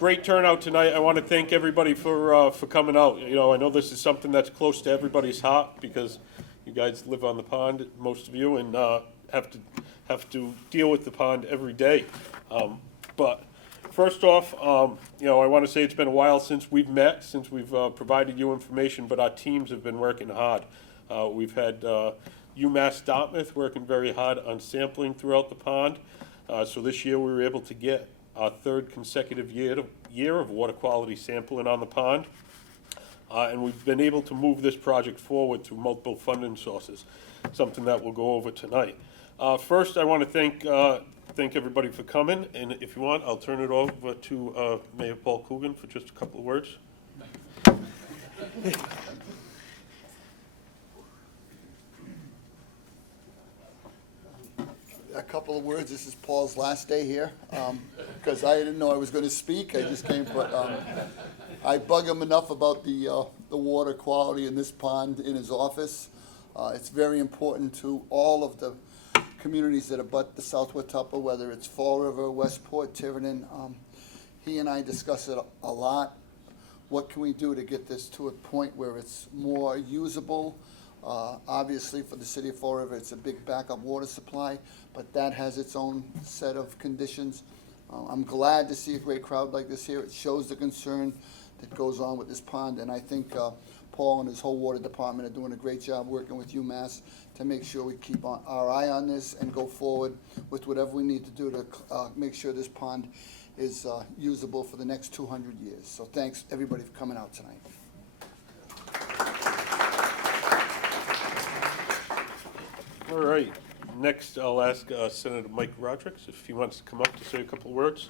great turnout tonight. I want to thank everybody for coming out. You know, I know this is something that's close to everybody's heart because you guys live on the pond, most of you, and have to deal with the pond every day. But first off, you know, I want to say it's been a while since we've met, since we've provided you information, but our teams have been working hard. We've had UMass Dartmouth working very hard on sampling throughout the pond. So this year we were able to get our third consecutive year of water quality sampling on the pond. And we've been able to move this project forward through multiple funding sources, something that we'll go over tonight. First, I want to thank everybody for coming, and if you want, I'll turn it over to Mayor Paul Coogan for just a couple of words. A couple of words. This is Paul's last day here, because I didn't know I was going to speak. I just came, but I bug him enough about the water quality in this pond in his office. It's very important to all of the communities that abut the South Watuppa, whether it's Fall River, Westport, Tiverton. He and I discuss it a lot. What can we do to get this to a point where it's more usable? Obviously, for the city of Fall River, it's a big backup water supply, but that has its own set of conditions. I'm glad to see a great crowd like this here. It shows the concern that goes on with this pond, and I think Paul and his whole water department are doing a great job working with UMass to make sure we keep our eye on this and go forward with whatever we need to do to make sure this pond is usable for the next 200 years. So thanks, everybody, for coming out tonight. All right. Next, I'll ask Senator Mike Rodrigues if he wants to come up to say a couple of words.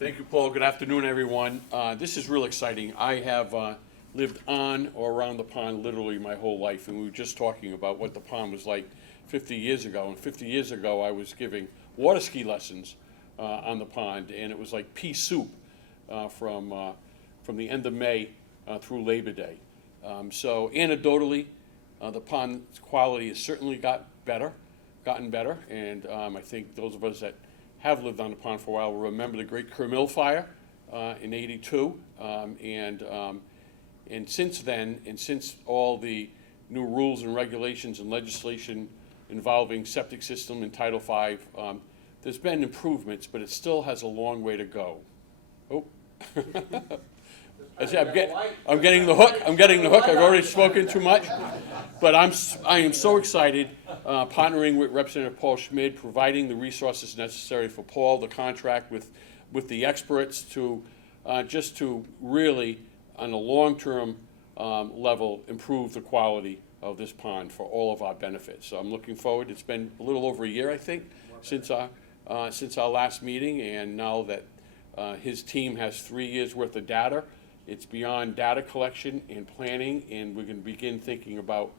Thank you, Paul. Good afternoon, everyone. This is real exciting. I have lived on or around the pond literally my whole life, and we were just talking about what the pond was like 50 years ago. And 50 years ago, I was giving water ski lessons on the pond, and it was like pea soup from the end of May through Labor Day. So anecdotally, the pond's quality has certainly gotten better, and I think those of us that have lived on the pond for a while will remember the Great Kermill Fire in '82, and since then, and since all the new rules and regulations and legislation involving septic system and Title V, there's been improvements, but it still has a long way to go. Oh. I'm getting the hook. I've already spoken too much, but I am so excited partnering with Representative Paul Schmid, providing the resources necessary for Paul, the contract with the experts to just to really, on a long-term level, improve the quality of this pond for all of our benefits. So I'm looking forward. It's been a little over a year, I think, since our last meeting, and now that his team has 3 years worth of data. It's beyond data collection and planning, and we're going to begin thinking about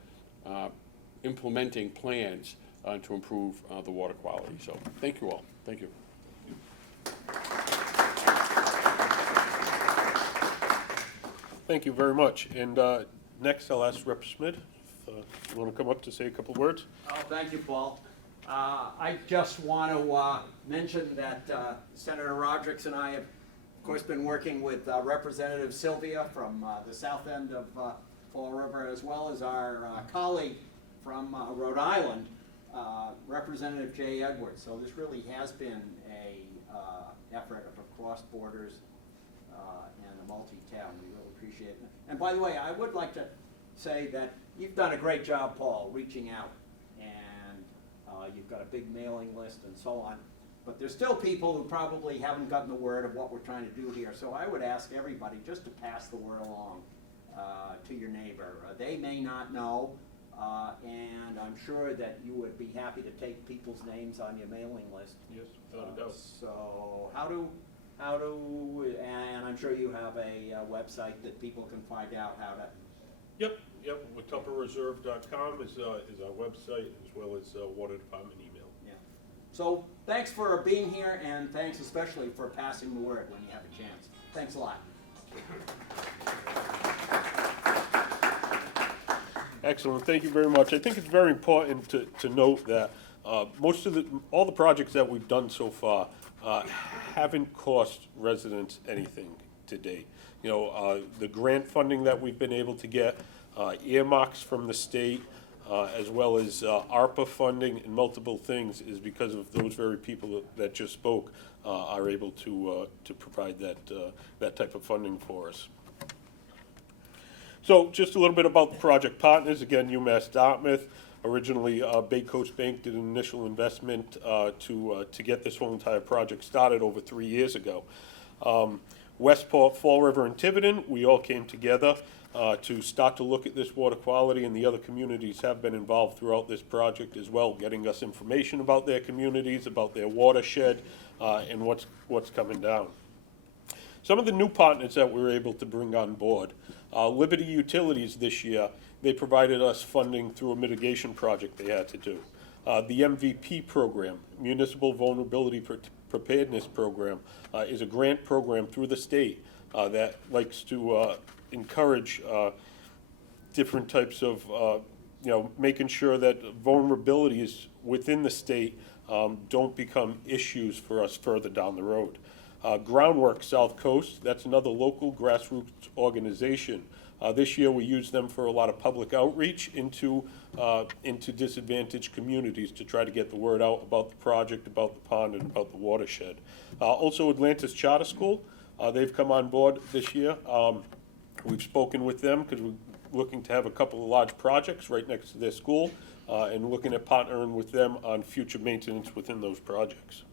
implementing plans to improve the water quality. So thank you all. Thank you. Thank you very much. And next, I'll ask Rep. Schmid if you want to come up to say a couple of words. Oh, thank you, Paul. I just want to mention that Senator Rodrigues and I have, of course, been working with Representative Sylvia from the south end of Fall River, as well as our colleague from Rhode Island, Representative Jay Edwards. So this really has been a effort of across borders and a multi-town. We really appreciate it. And by the way, I would like to say that you've done a great job, Paul, reaching out, and you've got a big mailing list and so on. But there's still people who probably haven't gotten the word of what we're trying to do here. So I would ask everybody just to pass the word along to your neighbor. They may not know, and I'm sure that you would be happy to take people's names on your mailing list. Yes, without a doubt. So how do, and I'm sure you have a website that people can find out how to. Yep. WatuppaReserve.com is our website, as well as Water Department email. Yeah. So thanks for being here, and thanks especially for passing the word when you have a chance. Thanks a lot. Excellent. Thank you very much. I think it's very important to note that all the projects that we've done so far haven't cost residents anything to date. You know, the grant funding that we've been able to get, earmarks from the state, as well as ARPA funding and multiple things, is because of those very people that just spoke are able to provide that type of funding for us. So just a little bit about the project partners. Again, UMass Dartmouth. Originally, Bay Coast Bank did an initial investment to get this whole entire project started over 3 years ago. Westport, Fall River, and Tiverton, we all came together to start to look at this water quality, and the other communities have been involved throughout this project as well, getting us information about their communities, about their watershed, and what's coming down. Some of the new partners that we were able to bring on board, Liberty Utilities this year, they provided us funding through a mitigation project they had to do. The MVP program, Municipal Vulnerability Preparedness Program, is a grant program through the state that likes to encourage different types of, making sure that vulnerabilities within the state don't become issues for us further down the road. Groundwork South Coast, that's another local grassroots organization. This year we used them for a lot of public outreach into disadvantaged communities to try to get the word out about the project, about the pond, and about the watershed. Also Atlantis Charter School, they've come on board this year. We've spoken with them because we're looking to have a couple of large projects right next to their school and looking at partnering with them on future maintenance within those projects.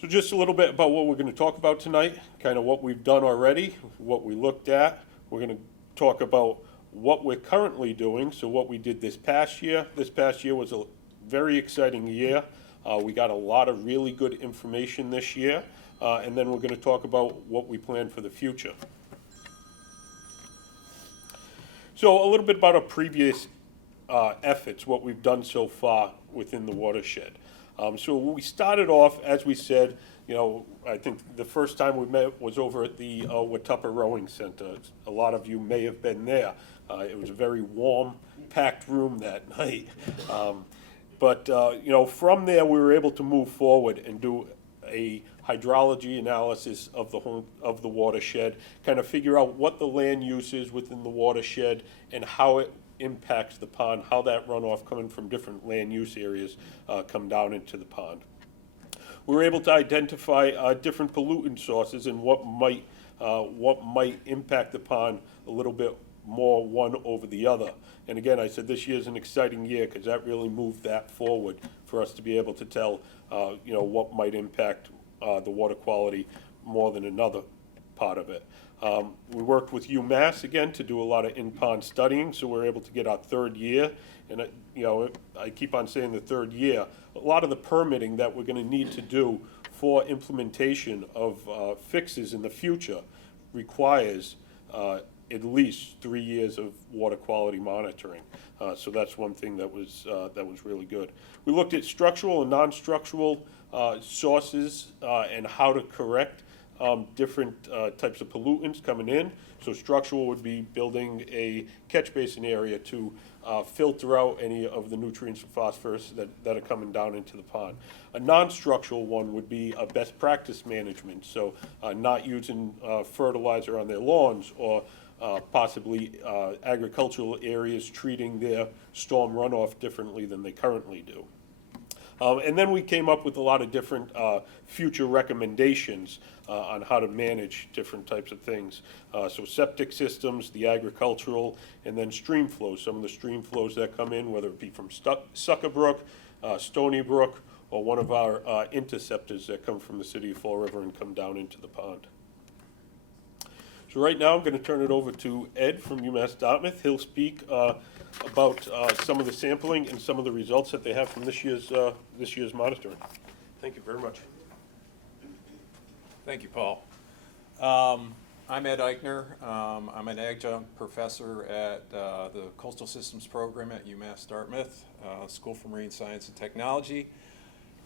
So just a little bit about what we're going to talk about tonight, kind of what we've done already, what we looked at. We're going to talk about what we're currently doing, so what we did this past year. This past year was a very exciting year. We got a lot of really good information this year, and then we're going to talk about what we plan for the future. So a little bit about our previous efforts, what we've done so far within the watershed. So we started off, as we said, I think the first time we met was over at the Watuppa Rowing Center. A lot of you may have been there. It was a very warm, packed room that night. But from there we were able to move forward and do a hydrology analysis of the watershed, kind of figure out what the land use is within the watershed and how it impacts the pond, how that runoff coming from different land use areas come down into the pond. We were able to identify different pollutant sources and what might impact the pond a little bit more one over the other. And again, I said this year is an exciting year because that really moved that forward for us to be able to tell what might impact the water quality more than another part of it. We worked with UMass again to do a lot of in-pond studying, so we're able to get our third year. And I keep on saying the third year. A lot of the permitting that we're going to need to do for implementation of fixes in the future requires at least 3 years of water quality monitoring. So that's one thing that was really good. We looked at structural and non-structural sources and how to correct different types of pollutants coming in. So structural would be building a catch basin area to filter out any of the nutrients and phosphorus that are coming down into the pond. A non-structural one would be a best practice management, so not using fertilizer on their lawns or possibly agricultural areas treating their storm runoff differently than they currently do. And then we came up with a lot of different future recommendations on how to manage different types of things. So septic systems, the agricultural, and then stream flows. Some of the stream flows that come in, whether it be from Sucker Brook, Stony Brook, or one of our interceptors that come from the city of Fall River and come down into the pond. So right now I'm going to turn it over to Ed from UMass Dartmouth. He'll speak about some of the sampling and some of the results that they have from this year's monitoring. Thank you very much. Thank you, Paul. I'm Ed Eichner. I'm an adjunct professor at the Coastal Systems program at UMass Dartmouth, School for Marine Science and Technology.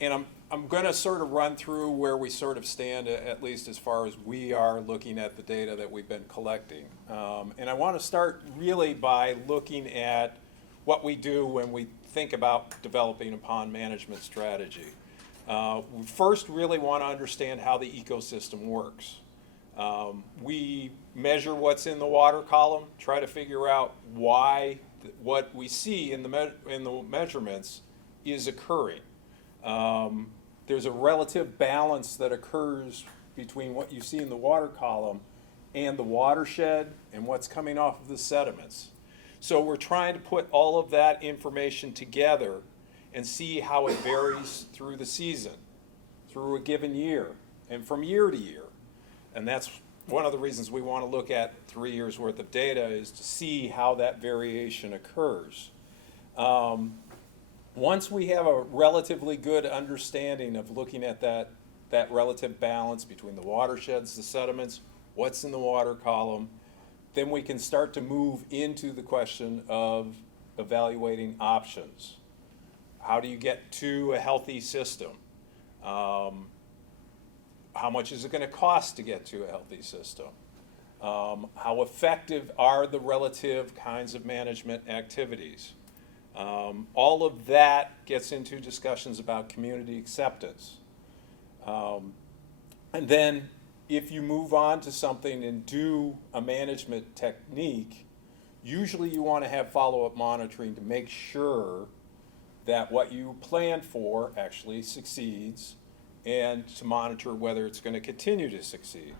And I'm going to sort of run through where we sort of stand, at least as far as we are looking at the data that we've been collecting. And I want to start really by looking at what we do when we think about developing a pond management strategy. We first really want to understand how the ecosystem works. We measure what's in the water column, try to figure out why what we see in the measurements is occurring. There's a relative balance that occurs between what you see in the water column and the watershed and what's coming off of the sediments. So we're trying to put all of that information together and see how it varies through the season, through a given year, and from year to year. And that's one of the reasons we want to look at 3 years worth of data, is to see how that variation occurs. Once we have a relatively good understanding of looking at that relative balance between the watersheds, the sediments, what's in the water column, then we can start to move into the question of evaluating options. How do you get to a healthy system? How much is it going to cost to get to a healthy system? How effective are the relative kinds of management activities? All of that gets into discussions about community acceptance. And then if you move on to something and do a management technique, usually you want to have follow-up monitoring to make sure that what you plan for actually succeeds, and to monitor whether it's going to continue to succeed.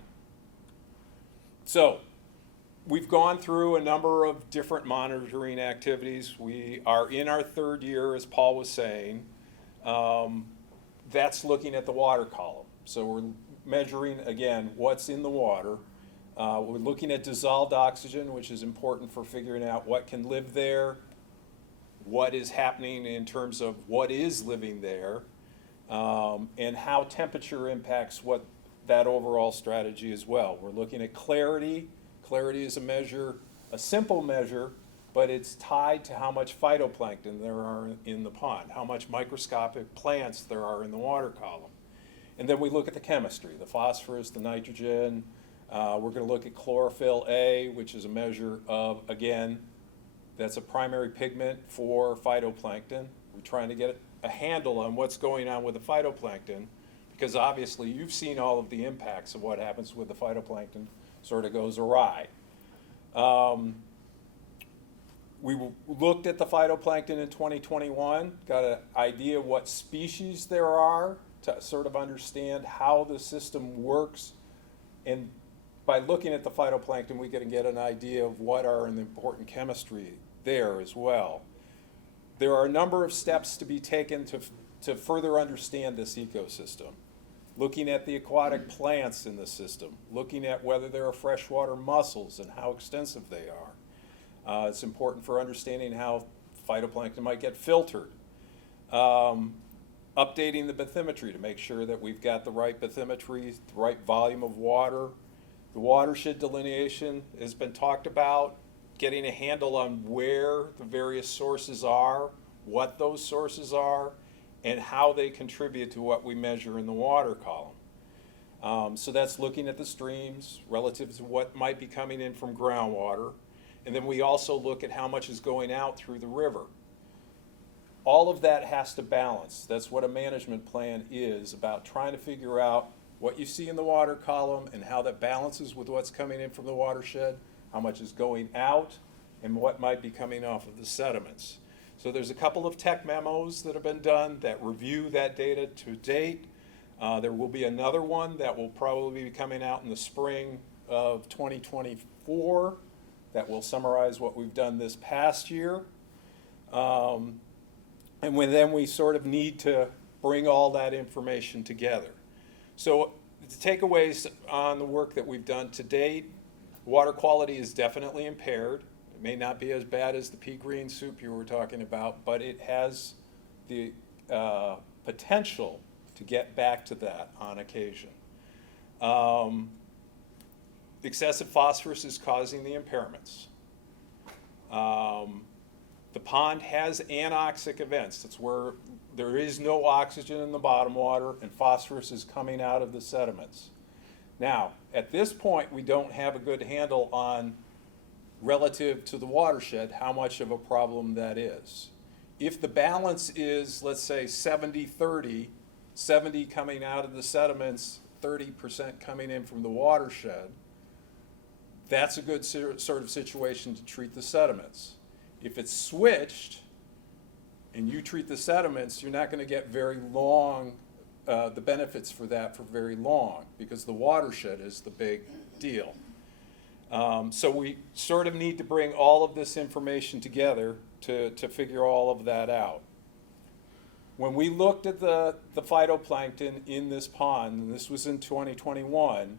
So we've gone through a number of different monitoring activities. We are in our third year, as Paul was saying. That's looking at the water column. So we're measuring, again, what's in the water. We're looking at dissolved oxygen, which is important for figuring out what can live there, what is happening in terms of what is living there, and how temperature impacts what that overall strategy as well. We're looking at clarity. Clarity is a measure, a simple measure, but it's tied to how much phytoplankton there are in the pond, how much microscopic plants there are in the water column. And then we look at the chemistry, the phosphorus, the nitrogen. We're going to look at chlorophyll A, which is a measure of, again, that's a primary pigment for phytoplankton. We're trying to get a handle on what's going on with the phytoplankton, because obviously you've seen all of the impacts of what happens with the phytoplankton sort of goes awry. We looked at the phytoplankton in 2021, got an idea what species there are to sort of understand how the system works. And by looking at the phytoplankton, we can get an idea of what are an important chemistry there as well. There are a number of steps to be taken to further understand this ecosystem. Looking at the aquatic plants in the system, looking at whether there are freshwater mussels and how extensive they are. It's important for understanding how phytoplankton might get filtered. Updating the bathymetry to make sure that we've got the right bathymetry, the right volume of water. The watershed delineation has been talked about, getting a handle on where the various sources are, what those sources are, and how they contribute to what we measure in the water column. So that's looking at the streams relative to what might be coming in from groundwater. And then we also look at how much is going out through the river. All of that has to balance. That's what a management plan is about, trying to figure out what you see in the water column and how that balances with what's coming in from the watershed, how much is going out, and what might be coming off of the sediments. So there's a couple of tech memos that have been done that review that data to date. There will be another one that will probably be coming out in the spring of 2024 that will summarize what we've done this past year. And then we sort of need to bring all that information together. So the takeaways on the work that we've done to date: water quality is definitely impaired. It may not be as bad as the pea green soup you were talking about, but it has the potential to get back to that on occasion. Excessive phosphorus is causing the impairments. The pond has anoxic events. That's where there is no oxygen in the bottom water and phosphorus is coming out of the sediments. Now, at this point, we don't have a good handle on relative to the watershed, how much of a problem that is. If the balance is, let's say, 70-30, 70 coming out of the sediments, 30% coming in from the watershed, that's a good sort of situation to treat the sediments. If it's switched and you treat the sediments, you're not going to get very long, the benefits for that for very long, because the watershed is the big deal. So we sort of need to bring all of this information together to figure all of that out. When we looked at the phytoplankton in this pond, and this was in 2021,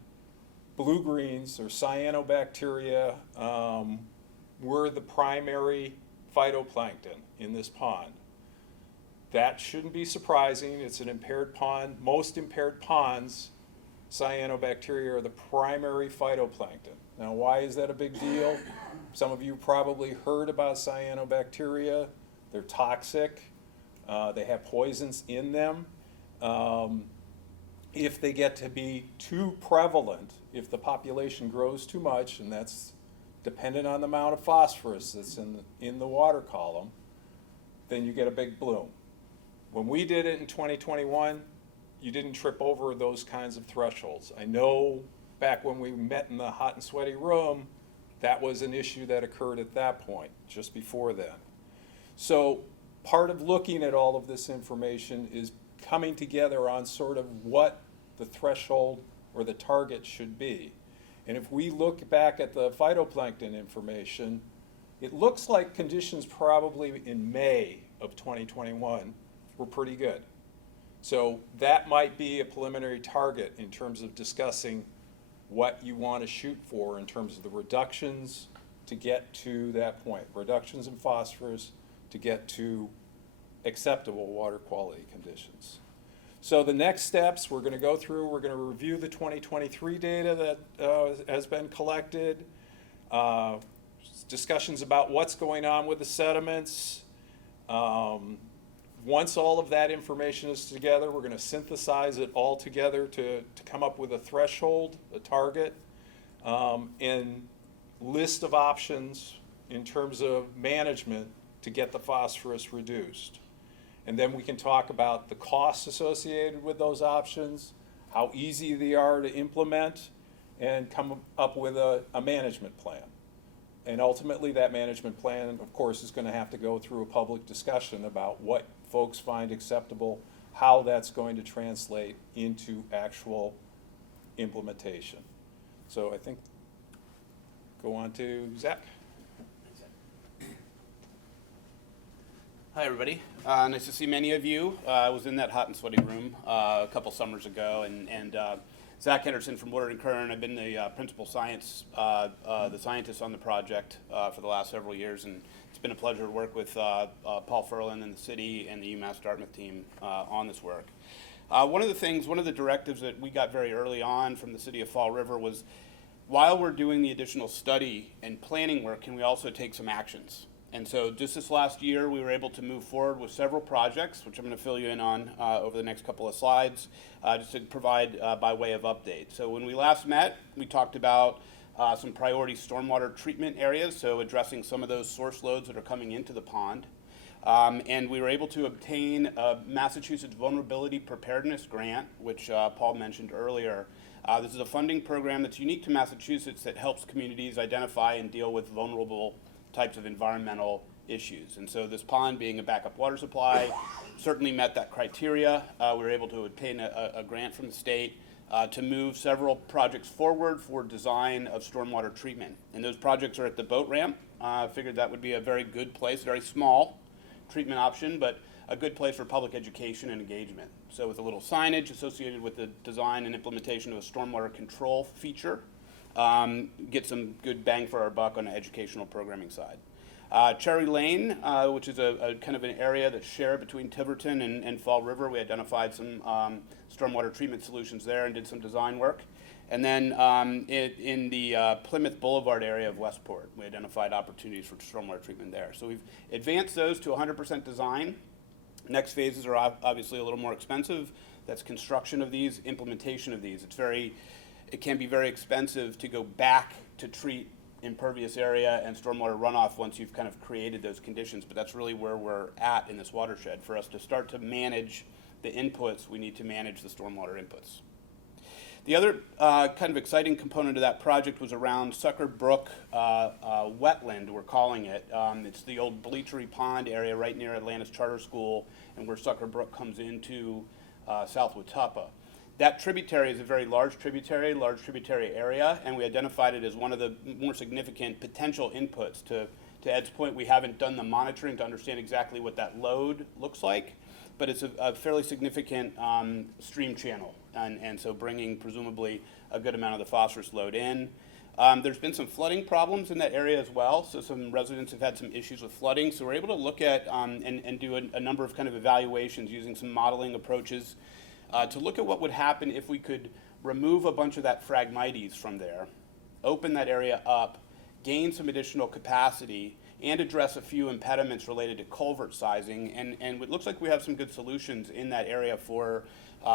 blue-greens or cyanobacteria were the primary phytoplankton in this pond. That shouldn't be surprising. It's an impaired pond. Most impaired ponds, cyanobacteria are the primary phytoplankton. Now, why is that a big deal? Some of you probably heard about cyanobacteria. They're toxic. They have poisons in them. If they get to be too prevalent, if the population grows too much, and that's dependent on the amount of phosphorus that's in the water column, then you get a big bloom. When we did it in 2021, you didn't trip over those kinds of thresholds. I know back when we met in the hot and sweaty room, that was an issue that occurred at that point, just before then. So part of looking at all of this information is coming together on sort of what the threshold or the target should be. And if we look back at the phytoplankton information, it looks like conditions probably in May of 2021 were pretty good. So that might be a preliminary target in terms of discussing what you want to shoot for in terms of the reductions to get to that point, reductions in phosphorus to get to acceptable water quality conditions. So the next steps we're going to go through, we're going to review the 2023 data that has been collected, discussions about what's going on with the sediments. Once all of that information is together, we're going to synthesize it all together to come up with a threshold, a target, and list of options in terms of management to get the phosphorus reduced. And then we can talk about the costs associated with those options, how easy they are to implement, and come up with a management plan. And ultimately, that management plan, of course, is going to have to go through a public discussion about what folks find acceptable, how that's going to translate into actual implementation. So I think, go on to Zach. Hi, everybody. Nice to see many of you. I was in that hot and sweaty room a couple summers ago, and Zach Henderson from Woodard and Kern. I've been the principal scientist on the project for the last several years, and it's been a pleasure to work with Paul Ferlin and the city and the UMass Dartmouth team on this work. One of the directives that we got very early on from the city of Fall River was, while we're doing the additional study and planning work, can we also take some actions? And so just this last year, we were able to move forward with several projects, which I'm going to fill you in on over the next couple of slides, just to provide by way of update. So when we last met, we talked about some priority stormwater treatment areas, so addressing some of those source loads that are coming into the pond. And we were able to obtain a Massachusetts Vulnerability Preparedness Grant, which Paul mentioned earlier. This is a funding program that's unique to Massachusetts that helps communities identify and deal with vulnerable types of environmental issues. And so this pond, being a backup water supply, certainly met that criteria. We were able to obtain a grant from the state to move several projects forward for design of stormwater treatment. And those projects are at the boat ramp. I figured that would be a very good place, very small treatment option, but a good place for public education and engagement. So with a little signage associated with the design and implementation of a stormwater control feature, get some good bang for our buck on the educational programming side. Cherry Lane, which is a kind of an area that's shared between Tiverton and Fall River. We identified some stormwater treatment solutions there and did some design work. And then in the Plymouth Boulevard area of Westport, we identified opportunities for stormwater treatment there. So we've advanced those to 100% design. Next phases are obviously a little more expensive. That's construction of these, implementation of these. It can be very expensive to go back to treat impervious area and stormwater runoff once you've kind of created those conditions, but that's really where we're at in this watershed. For us to start to manage the inputs, we need to manage the stormwater inputs. The other kind of exciting component of that project was around Sucker Brook wetland, we're calling it. It's the old Bleachery Pond area right near Atlantis Charter School and where Sucker Brook comes into South Watuppa. That tributary is a very large tributary area, and we identified it as one of the more significant potential inputs. To Ed's point, we haven't done the monitoring to understand exactly what that load looks like, but it's a fairly significant stream channel, and so bringing presumably a good amount of the phosphorus load in. There's been some flooding problems in that area as well, so some residents have had some issues with flooding, so we're able to look at and do a number of kind of evaluations using some modeling approaches to look at what would happen if we could remove a bunch of that Phragmites from there, open that area up, gain some additional capacity, and address a few impediments related to culvert sizing. And it looks like we have some good solutions in that area for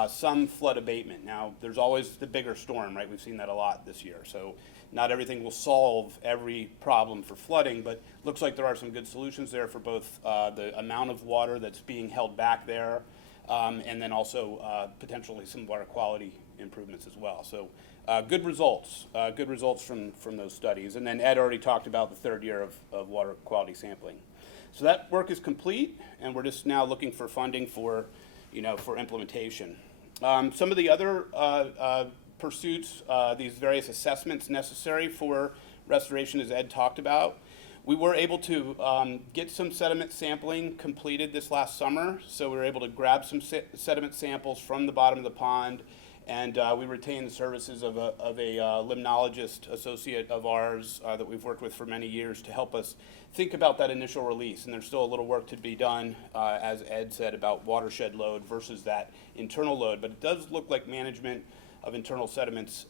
some flood abatement. Now, there's always the bigger storm, right? We've seen that a lot this year. So not everything will solve every problem for flooding, but looks like there are some good solutions there for both the amount of water that's being held back there, and then also potentially some water quality improvements as well. So good results from those studies. And then Ed already talked about the third year of water quality sampling. So that work is complete, and we're just now looking for funding for implementation. Some of the other pursuits, these various assessments necessary for restoration, as Ed talked about. We were able to get some sediment sampling completed this last summer, so we were able to grab some sediment samples from the bottom of the pond, and we retained the services of a limnologist associate of ours that we've worked with for many years to help us think about that initial release. And there's still a little work to be done, as Ed said, about watershed load versus that internal load, but it does look like management of internal sediments,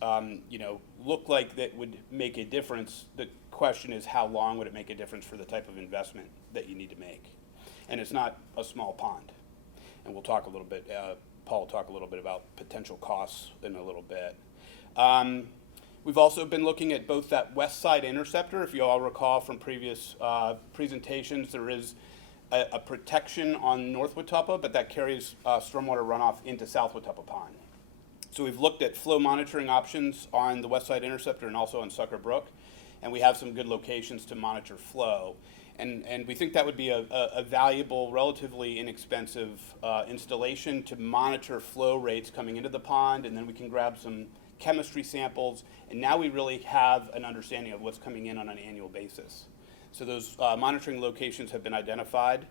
look like that would make a difference. The question is, how long would it make a difference for the type of investment that you need to make? And it's not a small pond. And we'll talk a little bit, Paul will talk a little bit about potential costs in a little bit. We've also been looking at both that west side interceptor. If you all recall from previous presentations, there is a protection on North Watuppa, but that carries stormwater runoff into South Watuppa Pond. So we've looked at flow monitoring options on the west side interceptor and also on Sucker Brook, and we have some good locations to monitor flow. And we think that would be a valuable, relatively inexpensive installation to monitor flow rates coming into the pond, and then we can grab some chemistry samples, and now we really have an understanding of what's coming in on an annual basis. So those monitoring locations have been identified.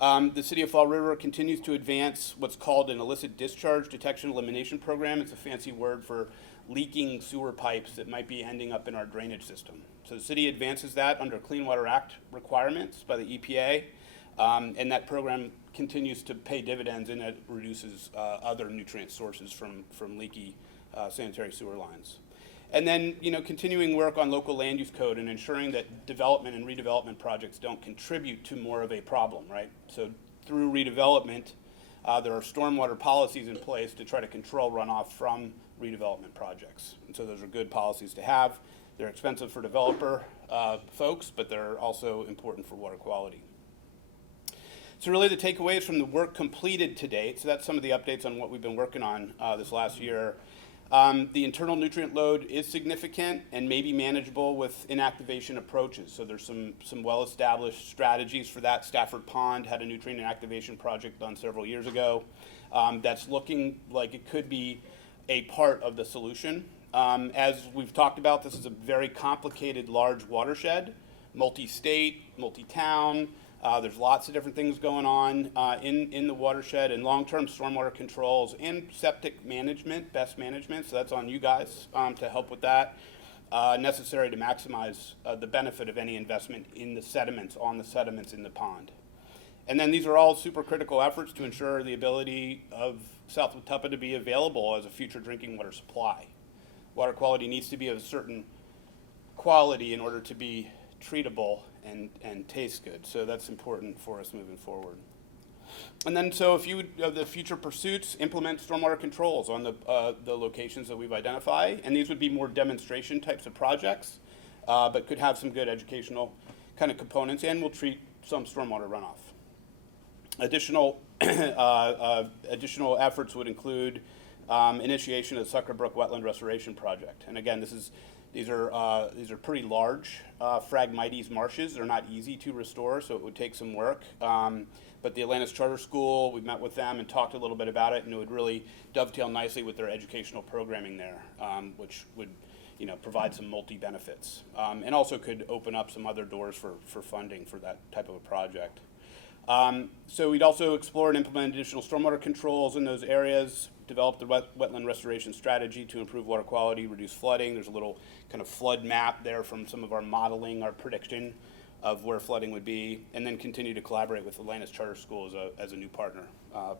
The City of Fall River continues to advance what's called an illicit discharge detection elimination program. It's a fancy word for leaking sewer pipes that might be ending up in our drainage system. So the city advances that under Clean Water Act requirements by the EPA, and that program continues to pay dividends, and it reduces other nutrient sources from leaky sanitary sewer lines. And then, continuing work on local land use code and ensuring that development and redevelopment projects don't contribute to more of a problem, right? So through redevelopment, there are stormwater policies in place to try to control runoff from redevelopment projects. And so those are good policies to have. They're expensive for developer folks, but they're also important for water quality. So really the takeaways from the work completed to date, so that's some of the updates on what we've been working on this last year. The internal nutrient load is significant and may be manageable with inactivation approaches. So there's some well-established strategies for that. Stafford Pond had a nutrient inactivation project done several years ago. That's looking like it could be a part of the solution. As we've talked about, this is a very complicated, large watershed, multi-state, multi-town. There's lots of different things going on in the watershed, and long-term stormwater controls and septic management, best management, so that's on you guys to help with that, necessary to maximize the benefit of any investment in the sediments, in the pond. And then these are all super critical efforts to ensure the ability of South Watuppa to be available as a future drinking water supply. Water quality needs to be of a certain quality in order to be treatable and taste good. So that's important for us moving forward. And then so a few of the future pursuits: implement stormwater controls on the locations that we've identified. And these would be more demonstration types of projects. but could have some good educational kind of components, and will treat some stormwater runoff. Additional additional efforts would include initiation of the Sucker Brook Wetland Restoration Project. And again, these are pretty large Phragmites marshes. They're not easy to restore, so it would take some work. But the Atlantis Charter School, we met with them and talked a little bit about it, and it would really dovetail nicely with their educational programming there, which would provide some multi-benefits, and also could open up some other doors for funding for that type of a project. So we'd also explore and implement additional stormwater controls in those areas, develop the wetland restoration strategy to improve water quality, reduce flooding. There's a little kind of flood map there from some of our modeling, our prediction of where flooding would be, and then continue to collaborate with Atlantis Charter School as a new partner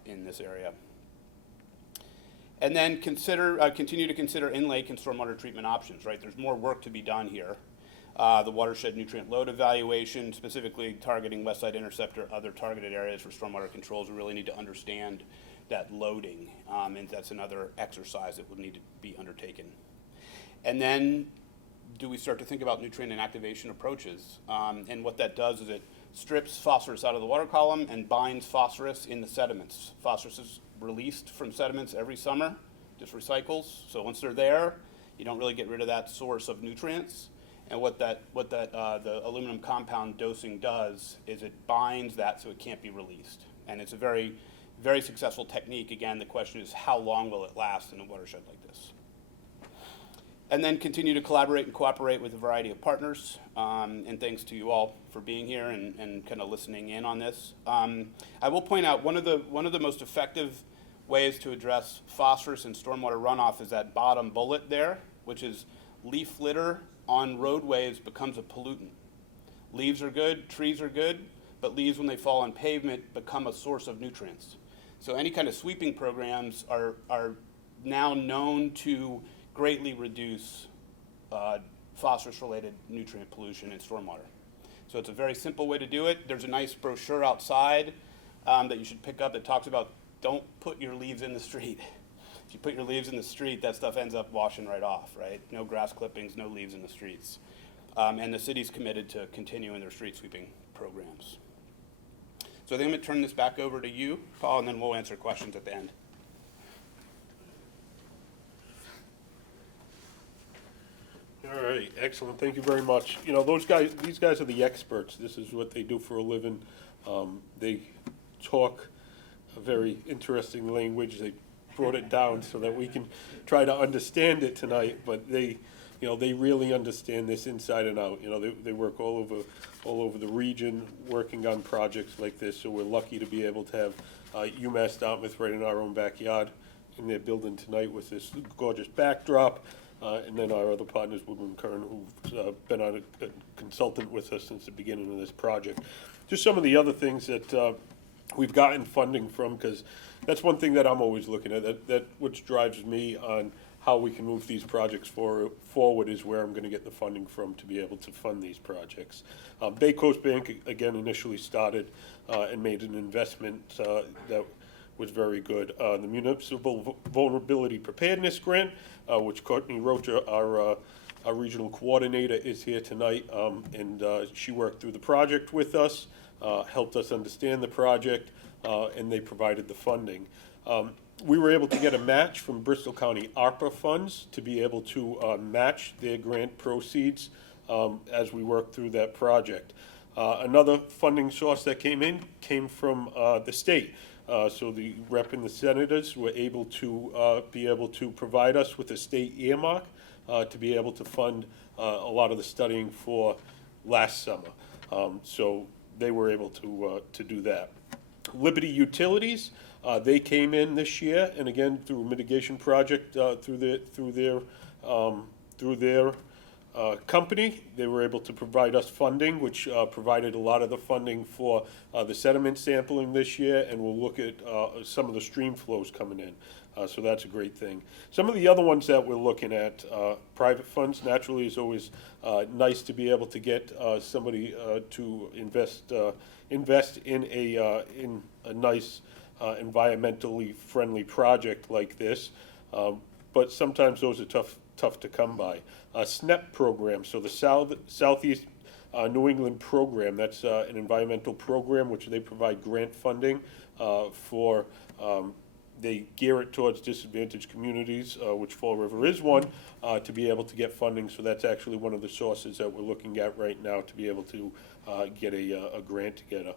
in this area. And then continue to consider in-lake and stormwater treatment options, right? There's more work to be done here. The watershed nutrient load evaluation, specifically targeting west side interceptor, other targeted areas for stormwater controls. We really need to understand that loading, and that's another exercise that would need to be undertaken. And then do we start to think about nutrient inactivation approaches? And what that does is it strips phosphorus out of the water column and binds phosphorus in the sediments. Phosphorus is released from sediments every summer, just recycles. So once they're there, you don't really get rid of that source of nutrients. And what the aluminum compound dosing does is it binds that so it can't be released. And it's a very, very successful technique. Again, the question is how long will it last in a watershed like this? And then continue to collaborate and cooperate with a variety of partners. And thanks to you all for being here and kind of listening in on this. I will point out one of the most effective ways to address phosphorus and stormwater runoff is that bottom bullet there, which is leaf litter on roadways becomes a pollutant. Leaves are good, trees are good, but leaves when they fall on pavement become a source of nutrients. So any kind of sweeping programs are now known to greatly reduce phosphorus-related nutrient pollution in stormwater. So it's a very simple way to do it. There's a nice brochure outside that you should pick up that talks about don't put your leaves in the street. If you put your leaves in the street, that stuff ends up washing right off, right? No grass clippings, no leaves in the streets. And the city's committed to continuing their street sweeping programs. So I think I'm gonna turn this back over to you, Paul, and then we'll answer questions at the end. All right, excellent. Thank you very much. These guys are the experts. This is what they do for a living. They talk a very interesting language. They brought it down so that we can try to understand it tonight, but they really understand this inside and out. They work all over the region working on projects like this, so we're lucky to be able to have UMass Dartmouth right in our own backyard in their building tonight with this gorgeous backdrop. And then our other partners, Woodland Kern, who've been a consultant with us since the beginning of this project. Just some of the other things that we've gotten funding from, because that's one thing that I'm always looking at. That which drives me on how we can move these projects forward is where I'm going to get the funding from to be able to fund these projects. Bay Coast Bank, again, initially started and made an investment that was very good. The Municipal Vulnerability Preparedness Grant, which Courtney Rocha, our regional coordinator, is here tonight, and she worked through the project with us, helped us understand the project, and they provided the funding. We were able to get a match from Bristol County ARPA funds to be able to match their grant proceeds as we worked through that project. Another funding source that came from the state. So the rep and the senators were able to provide us with a state earmark to be able to fund a lot of the studying for last summer. So they were able to do that. Liberty Utilities, they came in this year, and again through a mitigation project through their company, they were able to provide us funding, which provided a lot of the funding for the sediment sampling this year, and we'll look at some of the stream flows coming in. So that's a great thing. Some of the other ones that we're looking at, private funds, naturally is always nice to be able to get somebody to invest in a nice environmentally friendly project like this. But sometimes those are tough tough to come by. SNEP program, so the Southeast New England program, that's an environmental program which they provide grant funding for. They gear it towards disadvantaged communities, which Fall River is one, to be able to get funding. So that's actually one of the sources that we're looking at right now to be able to get a grant together.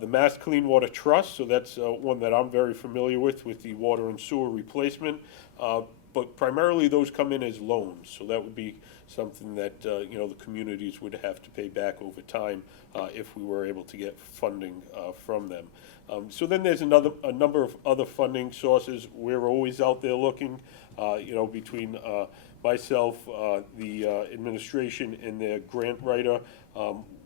The Mass Clean Water Trust, so that's one that I'm very familiar with the water and sewer replacement. But primarily those come in as loans, so that would be something that you know, the communities would have to pay back over time if we were able to get funding from them. So then there's a number of other funding sources. We're always out there looking, you know, between myself, the administration, and the grant writer.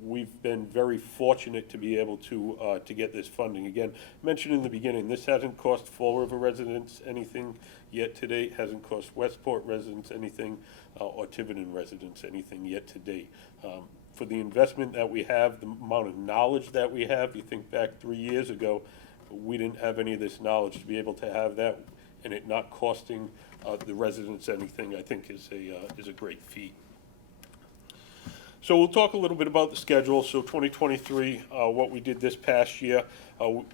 We've been very fortunate to be able to get this funding. Again, mentioned in the beginning, this hasn't cost Fall River residents anything yet to date, hasn't cost Westport residents anything, or Tiverton residents anything yet to date. For the investment that we have, the amount of knowledge that we have, you think back 3 years ago, we didn't have any of this knowledge. To be able to have that and it not costing the residents anything, I think is a great feat. So we'll talk a little bit about the schedule. So 2023, what we did this past year,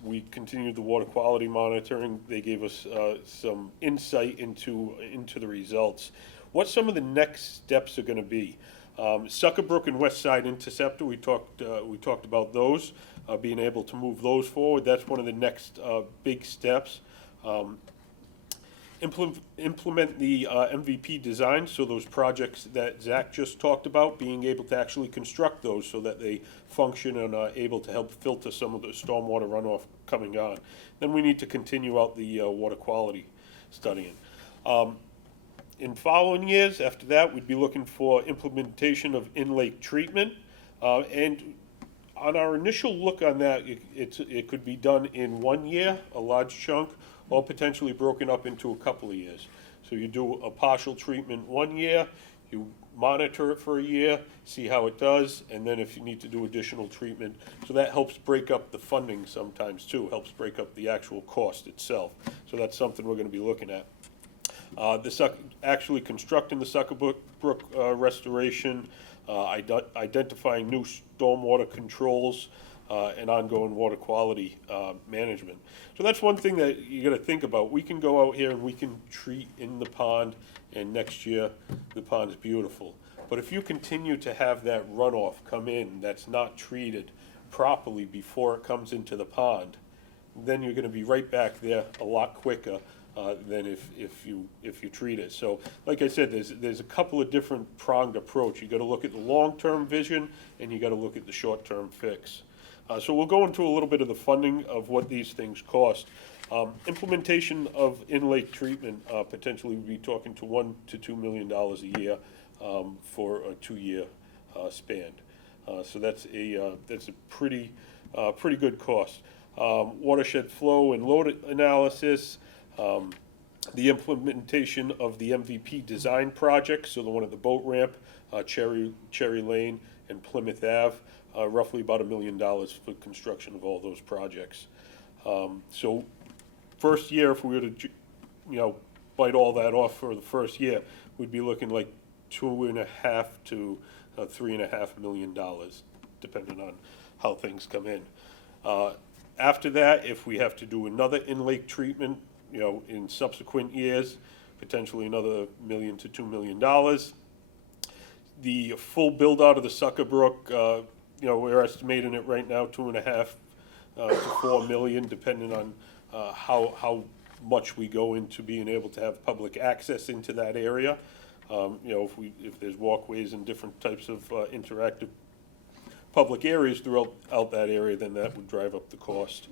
we continued the water quality monitoring. They gave us some insight into the results. What some of the next steps are going to be. Sucker Brook and West Side Interceptor, we talked about those, being able to move those forward. That's one of the next big steps. Implement the MVP design, so those projects that Zach just talked about, being able to actually construct those so that they function and are able to help filter some of the stormwater runoff coming on. Then we need to continue out the water quality studying. In following years, after that, we'd be looking for implementation of in-lake treatment. And on our initial look on that, it could be done in 1 year, a large chunk, or potentially broken up into a couple of years. So you do a partial treatment 1 year, you monitor it for a year, see how it does, and then if you need to do additional treatment. So that helps break up the funding sometimes too, helps break up the actual cost itself. So that's something we're going to be looking at. Actually constructing the Sucker Brook restoration, identifying new stormwater controls, and ongoing water quality management. So that's one thing that you got to think about. We can go out here and we can treat in the pond, and next year the pond's beautiful. But if you continue to have that runoff come in that's not treated properly before it comes into the pond, then you're going to be right back there a lot quicker than if you treat it. So, like I said, there's a couple of different pronged approach. You got to look at the long-term vision, and you got to look at the short-term fix. So we'll go into a little bit of the funding of what these things cost. Implementation of in-lake treatment, potentially we'd be talking to $1 to $2 million a year for a 2-year span. So that's a pretty good cost. Watershed flow and load analysis. The implementation of the MVP design project, so the one at the boat ramp, Cherry Lane, and Plymouth Ave, roughly about $1 million for construction of all those projects. So first year, if we were to, bite all that off for the first year, we'd be looking like $2.5 to $3.5 million, depending on how things come in. After that, if we have to do another in-lake treatment, in subsequent years, potentially another $1 million to $2 million. The full build out of the Sucker Brook, we're estimating it right now $2.5 to $4 million, depending on how much we go into being able to have public access into that area. If there's walkways and different types of interactive public areas throughout that area, then that would drive up the cost.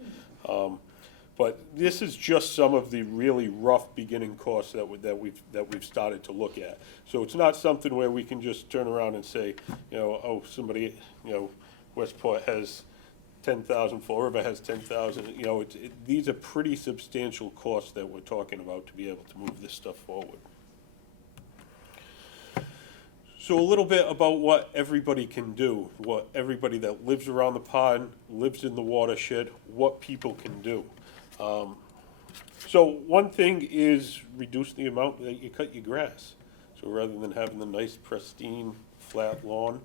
But this is just some of the really rough beginning costs that we've started to look at. So it's not something where we can just turn around and say, somebody, Westport has 10,000, Fall River has 10,000. These are pretty substantial costs that we're talking about to be able to move this stuff forward. So a little bit about what everybody can do, what everybody that lives around the pond, lives in the watershed, what people can do. So one thing is reduce the amount that you cut your grass. So rather than having the nice pristine flat lawn,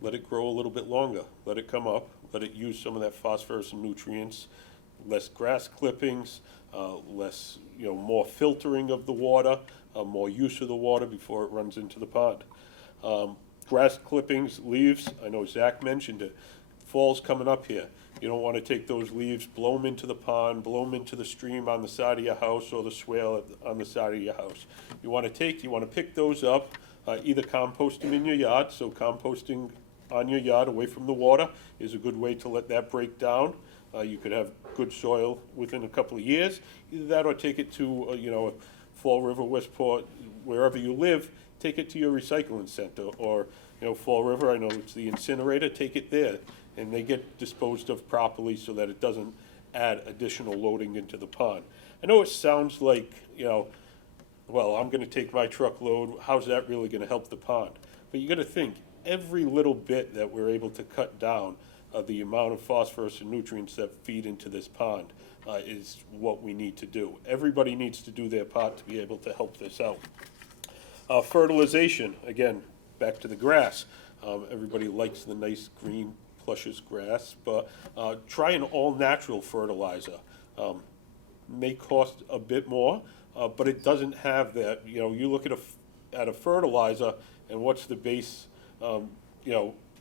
let it grow a little bit longer. Let it come up, let it use some of that phosphorus and nutrients, less grass clippings, less, more filtering of the water, more use of the water before it runs into the pond. Grass clippings, leaves, I know Zach mentioned it, fall's coming up here. You don't want to take those leaves, blow them into the pond, blow them into the stream on the side of your house or the swale on the side of your house. You want to pick those up, either compost them in your yard, so composting on your yard away from the water is a good way to let that break down. You could have good soil within a couple of years. Either that or take it to, Fall River, Westport, wherever you live, take it to your recycling center. Or, Fall River, I know it's the incinerator, take it there. And they get disposed of properly so that it doesn't add additional loading into the pond. I know it sounds like, well, I'm gonna take my truckload, how's that really gonna help the pond? But you gotta think, every little bit that we're able to cut down the amount of phosphorus and nutrients that feed into this pond is what we need to do. Everybody needs to do their part to be able to help this out. Fertilization, again, back to the grass. Everybody likes the nice green luscious grass, but try an all-natural fertilizer. May cost a bit more, but it doesn't have that, you look at a fertilizer and what's the base,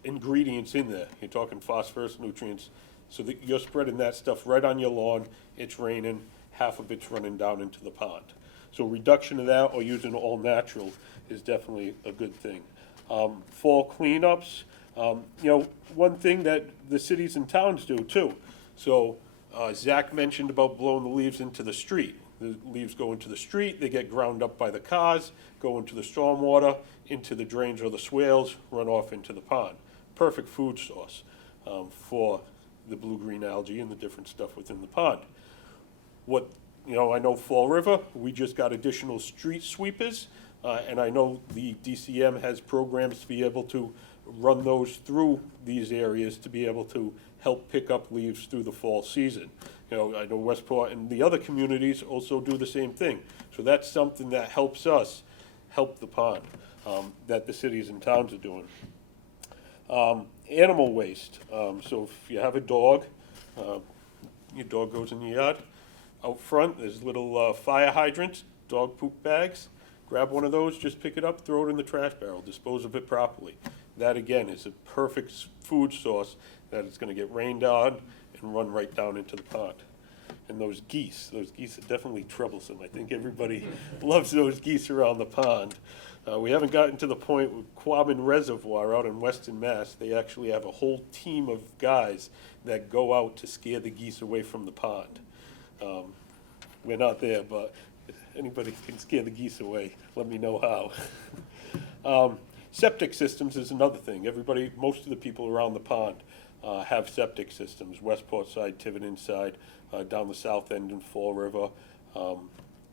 ingredients in there. You're talking phosphorus, nutrients, so that you're spreading that stuff right on your lawn, it's raining, half of it's running down into the pond. So reduction of that or using all natural is definitely a good thing. Fall cleanups, one thing that the cities and towns do too. So Zach mentioned about blowing the leaves into the street. The leaves go into the street, they get ground up by the cars, go into the stormwater, into the drains or the swales, run off into the pond. Perfect food source for the blue-green algae and the different stuff within the pond. I know Fall River, we just got additional street sweepers, and I know the DCM has programs to be able to run those through these areas to be able to help pick up leaves through the fall season. I know Westport and the other communities also do the same thing. So that's something that helps us help the pond, that the cities and towns are doing. Animal waste. So if you have a dog, your dog goes in your yard. Out front, there's little fire hydrants, dog poop bags. Grab one of those, just pick it up, throw it in the trash barrel, dispose of it properly. That again is a perfect food source that is going to get rained on and run right down into the pond. And those geese are definitely troublesome. I think everybody loves those geese around the pond. We haven't gotten to the point with Quabbin Reservoir out in Western Mass. They actually have a whole team of guys that go out to scare the geese away from the pond. We're not there, but if anybody can scare the geese away, let me know how. Septic systems is another thing. Most of the people around the pond have septic systems, Westport side, Tiverton side, down the south end in Fall River.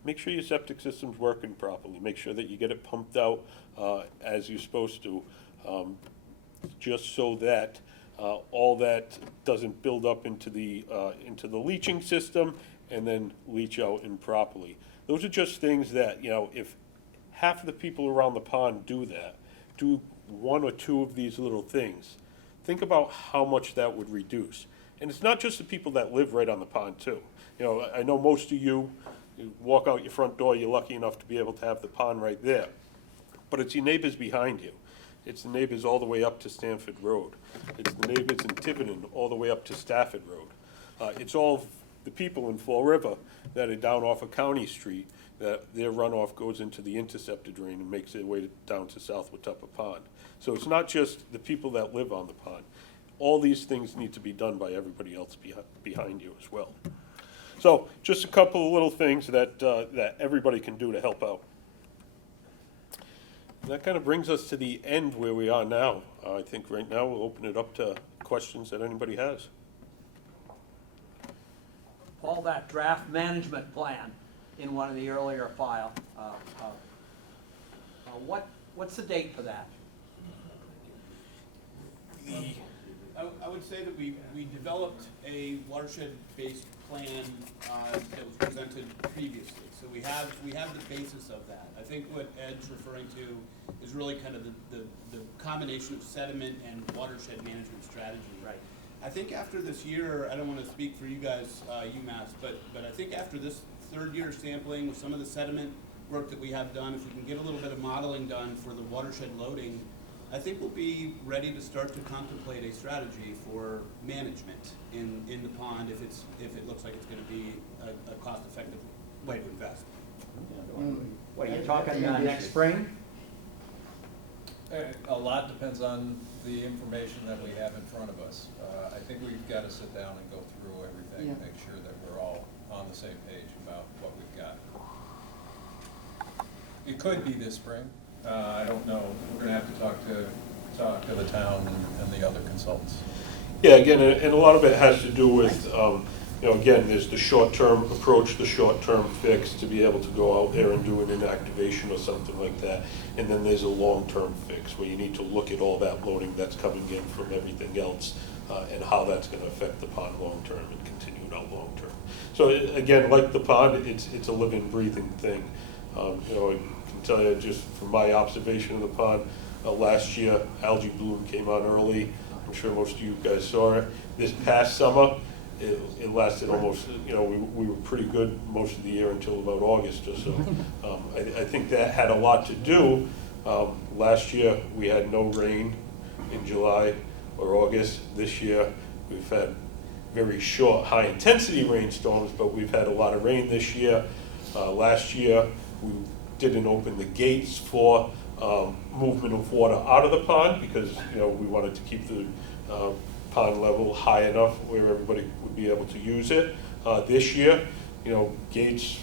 Make sure your septic system's working properly. Make sure that you get it pumped out as you're supposed to, just so that all that doesn't build up into the leaching system and then leach out improperly. Those are just things that, if half of the people around the pond do one or two of these little things, think about how much that would reduce. And it's not just the people that live right on the pond too. I know most of you walk out your front door, you're lucky enough to be able to have the pond right there. But it's your neighbors behind you. It's the neighbors all the way up to Stanford Road. It's the neighbors in Tiverton all the way up to Stafford Road. It's all the people in Fall River that are down off of County Street, that their runoff goes into the interceptor drain and makes their way down to South Watuppa Pond. So it's not just the people that live on the pond. All these things need to be done by everybody else behind you as well. So just a couple of little things that everybody can do to help out. And that kind of brings us to the end where we are now. I think right now we'll open it up to questions that anybody has. Paul, that draft management plan in one of the earlier file, what's the date for that? I would say that we developed a watershed-based plan that was presented previously. So we have the basis of that. I think what Ed's referring to is really kind of the combination of sediment and watershed management strategy. Right. I think after this year, I don't want to speak for you guys, UMass, but I think after this third year sampling with some of the sediment work that we have done, if we can get a little bit of modeling done for the watershed loading, I think we'll be ready to start to contemplate a strategy for management in the pond if it looks like it's going to be a cost-effective way to invest. What, are you talking next spring? A lot depends on the information that we have in front of us. I think we've got to sit down and go through everything and make sure that we're all on the same page about what we've got. It could be this spring. I don't know. We're going to have to talk to the town and the other consultants. Yeah, again, and a lot of it has to do with, you know, again, there's the short-term approach, the short-term fix to be able to go out there and do an inactivation or something like that. And then there's a long-term fix where you need to look at all that loading that's coming in from everything else and how that's going to affect the pond long-term and continue it out long-term. So again, like the pond, it's a living, breathing thing. You know, I can tell you just from my observation of the pond, last year algae bloom came on early. I'm sure most of you guys saw it. This past summer, it lasted almost, you know, we were pretty good most of the year until about August or so. I think that had a lot to do. Last year, we had no rain in July or August. This year, we've had very short, high-intensity rainstorms, but we've had a lot of rain this year. Last year, we didn't open the gates for movement of water out of the pond because, you know, we wanted to keep the pond level high enough where everybody would be able to use it. This year, you know, gates,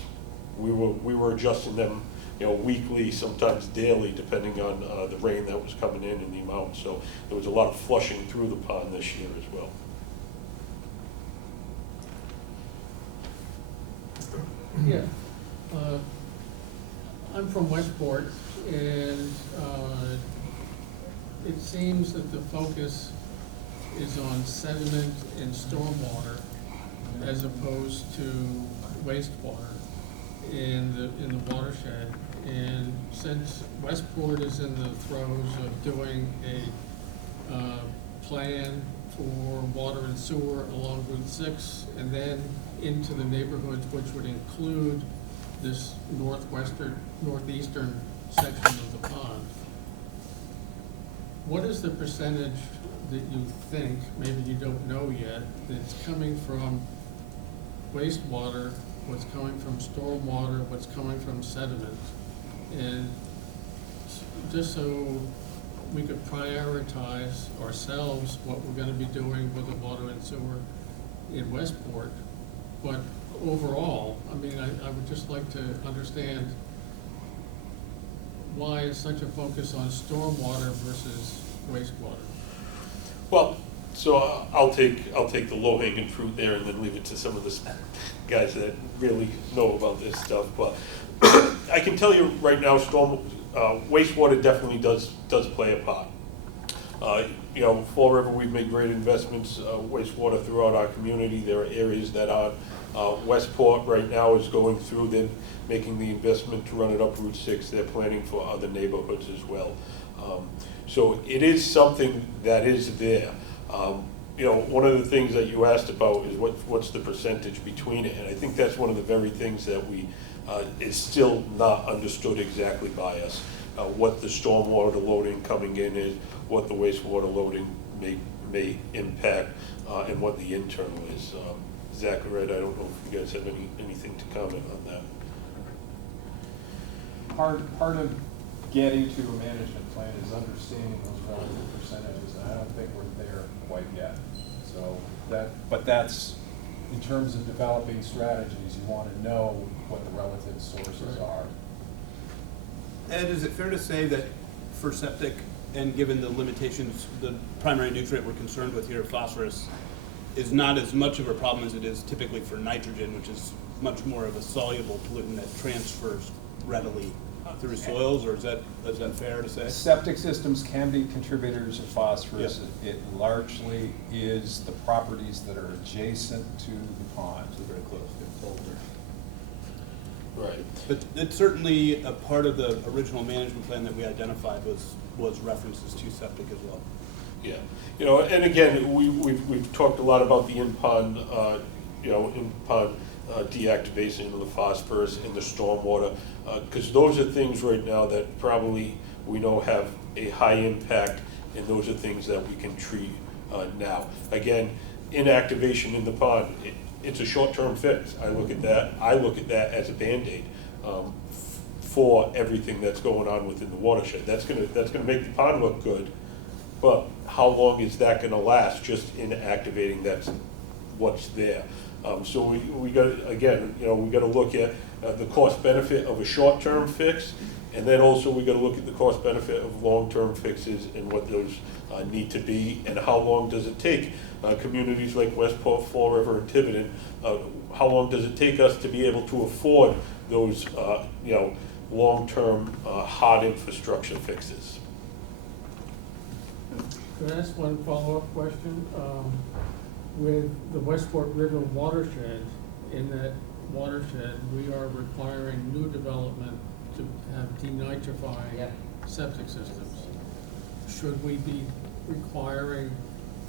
we were adjusting them, you know, weekly, sometimes daily, depending on the rain that was coming in and the amount. So there was a lot of flushing through the pond this year as well. Yeah. I'm from Westport, and it seems that the focus is on sediment and stormwater as opposed to wastewater in the watershed. And since Westport is in the throes of doing a plan for water and sewer along Route 6 and then into the neighborhoods, which would include this northeastern section of the pond, what is the percentage that you think, maybe you don't know yet, that's coming from wastewater, what's coming from stormwater, what's coming from sediment? And just so we could prioritize ourselves what we're gonna be doing with the water and sewer in Westport. But overall, I mean, I would just like to understand why is such a focus on stormwater versus wastewater? Well, so I'll take the low-hanging fruit there and then leave it to some of the guys that really know about this stuff. But I can tell you right now, wastewater definitely does play a part. You know, Fall River, we've made great investments, wastewater throughout our community. There are areas that are, Westport right now is going through, they're making the investment to run it up Route 6. They're planning for other neighborhoods as well. So it is something that is there. You know, one of the things that you asked about is what's the percentage between it, and I think that's one of the very things that is still not understood exactly by us. What the stormwater loading coming in is, what the wastewater loading may impact, and what the internal is. Zach or Ed, I don't know if you guys have anything to comment on that. Part of getting to a management plan is understanding those relative percentages, and I don't think we're there quite yet. So but that's, in terms of developing strategies, you want to know what the relative sources are. Ed, is it fair to say that for septic, and given the limitations, the primary nutrient we're concerned with here, phosphorus, is not as much of a problem as it is typically for nitrogen, which is much more of a soluble pollutant that transfers readily through soils, or is that fair to say? Septic systems can be contributors of phosphorus. It largely is the properties that are adjacent to the pond. So very close, yeah, older. Right. But it's certainly a part of the original management plan that we identified was references to septic as well. Yeah, you know, and again, we've talked a lot about the in-pond, in-pond deactivation of the phosphorus and the stormwater, because those are things right now that probably we know have a high impact, and those are things that we can treat now. Again, inactivation in the pond, it's a short-term fix. I look at that as a Band-Aid for everything that's going on within the watershed. That's gonna make the pond look good, but how long is that gonna last, just inactivating what's there? So we gotta, again, we gotta look at the cost benefit of a short-term fix, and then also we gotta look at the cost benefit of long-term fixes and what those need to be, and how long does it take communities like Westport, Fall River, and Tiverton, how long does it take us to be able to afford those, long-term hard infrastructure fixes? Could I ask one follow-up question? With the Westport River watershed, in that watershed, we are requiring new development to have denitrified septic systems. Should we be requiring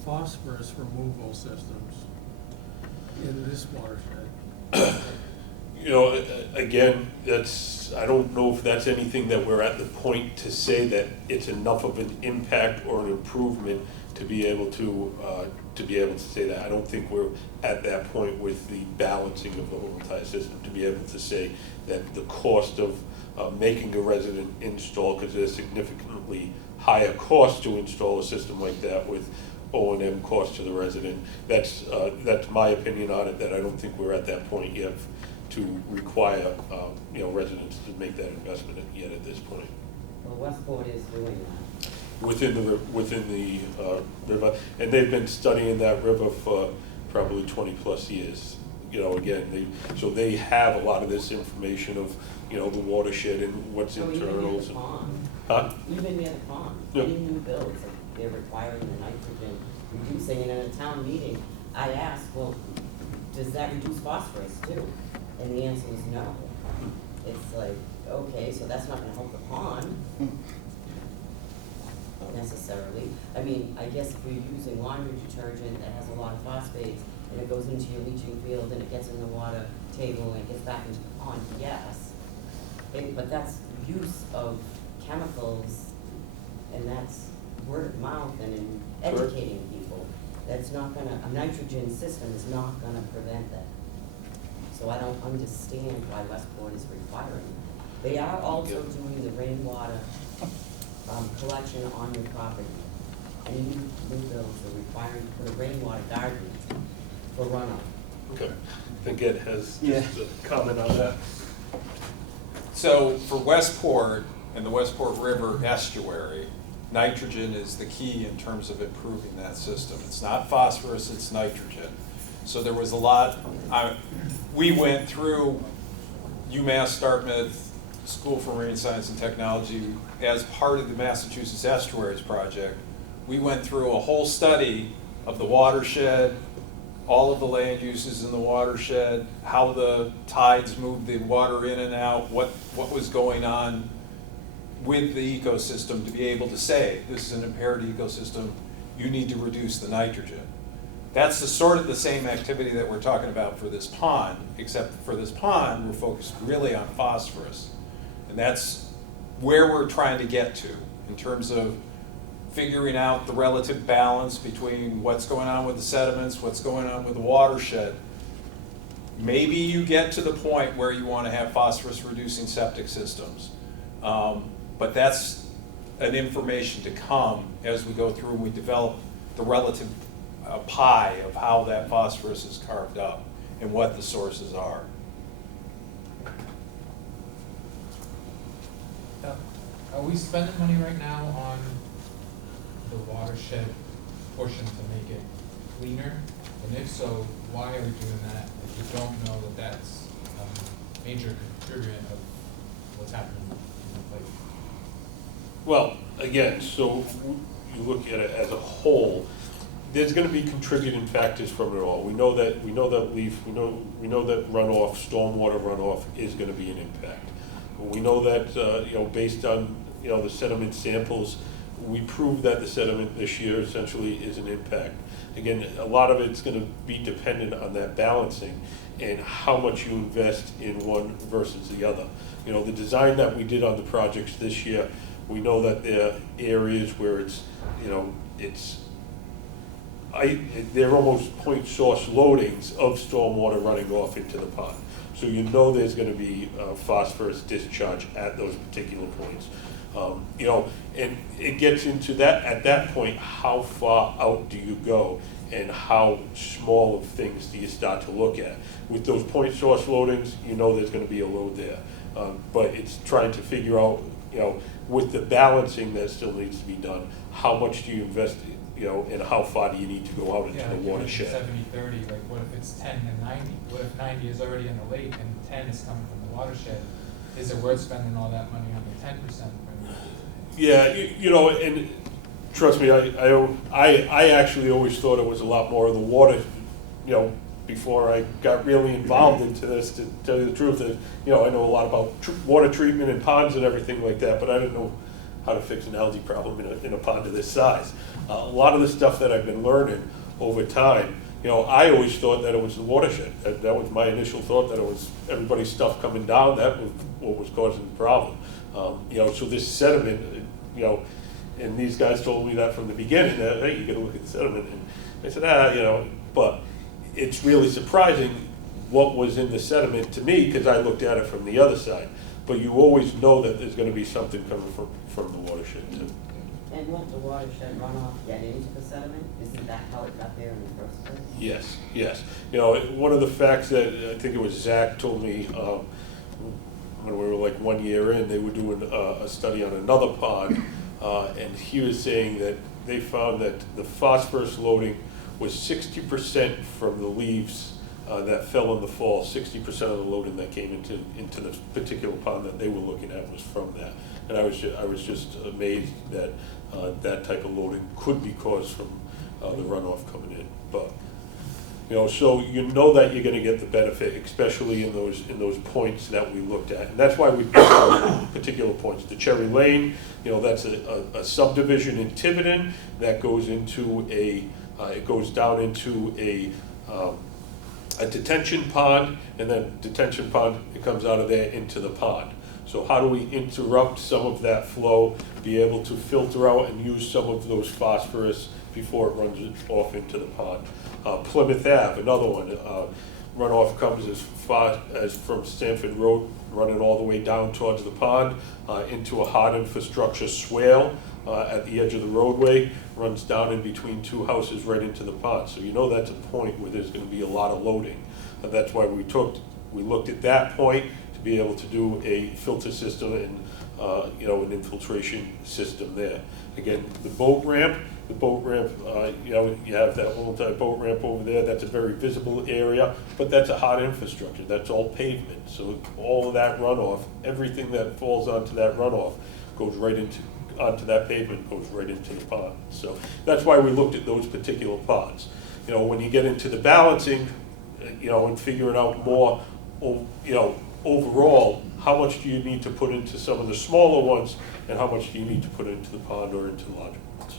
phosphorus removal systems in this watershed? Again, I don't know if that's anything that we're at the point to say that it's enough of an impact or an improvement to be able to say that. I don't think we're at that point with the balancing of the whole entire system to be able to say that the cost of making a resident install, because there's significantly higher cost to install a system like that with O&M cost to the resident. That's my opinion on it, that I don't think we're at that point yet to require, residents to make that investment yet at this point. Well, Westport is doing that. Within the river, and they've been studying that river for probably 20+ years. Again, they have a lot of this information of, the watershed and what's So internals. Even near the pond. Huh? Even near the pond, Yeah. any new builds, they're requiring the nitrogen reducing, and in a town meeting, I asked, well, does that reduce phosphorus too? And the answer was no. It's like, okay, so that's not gonna help the pond necessarily. I mean, I guess if you're using laundry detergent that has a lot of phosphates, and it goes into your leaching field, and it gets in the water table, and it gets back into the pond, yes. But that's use of chemicals, and that's word of mouth and in educating people. That's not gonna, a nitrogen system is not gonna prevent that. So I don't understand why Westport is requiring that. They are also doing the rainwater collection on your property. Any new builds are requiring to put a rainwater garden for runoff. Okay, I think Ed has just a comment on that. So for Westport and the Westport River estuary, nitrogen is the key in terms of improving that system. It's not phosphorus, it's nitrogen. So there was a lot, we went through UMass Dartmouth School for Marine Science and Technology as part of the Massachusetts Estuaries Project. We went through a whole study of the watershed, all of the land uses in the watershed, how the tides moved the water in and out, what was going on with the ecosystem to be able to say, this is an impaired ecosystem, you need to reduce the nitrogen. That's the sort of the same activity that we're talking about for this pond, except for this pond, we're focused really on phosphorus. And that's where we're trying to get to in terms of figuring out the relative balance between what's going on with the sediments, what's going on with the watershed. Maybe you get to the point where you want to have phosphorus reducing septic systems. But that's an information to come as we go through and we develop the relative pie of how that phosphorus is carved up and what the sources are. Are we spending money right now on the watershed portion to make it cleaner? And if so, why are we doing that if we don't know that that's a major contributor of what's happening in Like, Well, again, so you look at it as a whole, there's gonna be contributing factors from it all. We know that leaf, we know that runoff, stormwater runoff is gonna be an impact. We know that, based on, the sediment samples, we proved that the sediment this year essentially is an impact. Again, a lot of it's gonna be dependent on that balancing and how much you invest in one versus the other. The design that we did on the projects this year, we know that there are areas where they're almost point source loadings of stormwater running off into the pond. So there's gonna be phosphorus discharge at those particular points. And it gets into that, at that point, how far out do you go and how small of things do you start to look at? With those point source loadings, there's gonna be a load there. But it's trying to figure out, with the balancing that still needs to be done, how much do you invest, and how far do you need to go out into yeah, the like you watershed? mentioned 70-30, like what if it's 10 and 90? What if 90 is already in the lake and 10 is coming from the watershed? Is it worth spending all that money on the 10%? Yeah, and trust me, I actually always thought it was a lot more of the water, before I got really involved into this, to tell you the truth, that, I know a lot about water treatment and ponds and everything like that, but I didn't know how to fix an algae problem in a pond of this size. A lot of the stuff that I've been learning over time, I always thought that it was the watershed. That was my initial thought, that it was everybody's stuff coming down, that was what was causing the problem. So this sediment, and these guys told me that from the beginning, that, hey, you gotta look at the sediment, and I said, but it's really surprising what was in the sediment to me, because I looked at it from the other side. But you always know that there's gonna be something coming from the watershed too. And won't the watershed runoff get into the sediment? Isn't that how it got there in the first place? Yes. One of the facts that I think it was Zach told me, when we were like 1 year in, they were doing a study on another pond, and he was saying that they found that the phosphorus loading was 60% from the leaves that fell in the fall. 60% of the loading that came into this particular pond that they were looking at was from that. And I was just amazed that that type of loading could be caused from the runoff coming in. But so that you're going to get the benefit, especially in those points that we looked at, and that's why we picked those particular points. The Cherry Lane, that's a subdivision in Tiverton that goes into it goes down into a detention pond, and then detention pond, it comes out of there into the pond. So how do we interrupt some of that flow, be able to filter out and use some of those phosphorus before it runs off into the pond? Plymouth Ave, another one, runoff comes as far as from Stanford Road, running all the way down towards the pond, into a hard infrastructure swale at the edge of the roadway, runs down in between two houses right into the pond. So that's a point where there's gonna be a lot of loading. That's why we looked at that point to be able to do a filter system and, an infiltration system there. Again, the boat ramp, you have that multi-boat ramp over there, that's a very visible area, but that's a hard infrastructure, that's all pavement. So all of that runoff, everything that falls onto that runoff goes right onto that pavement, goes right into the pond. So that's why we looked at those particular ponds. When you get into the balancing, and figuring out more, overall, how much do you need to put into some of the smaller ones, and how much do you need to put into the pond or into the larger ones?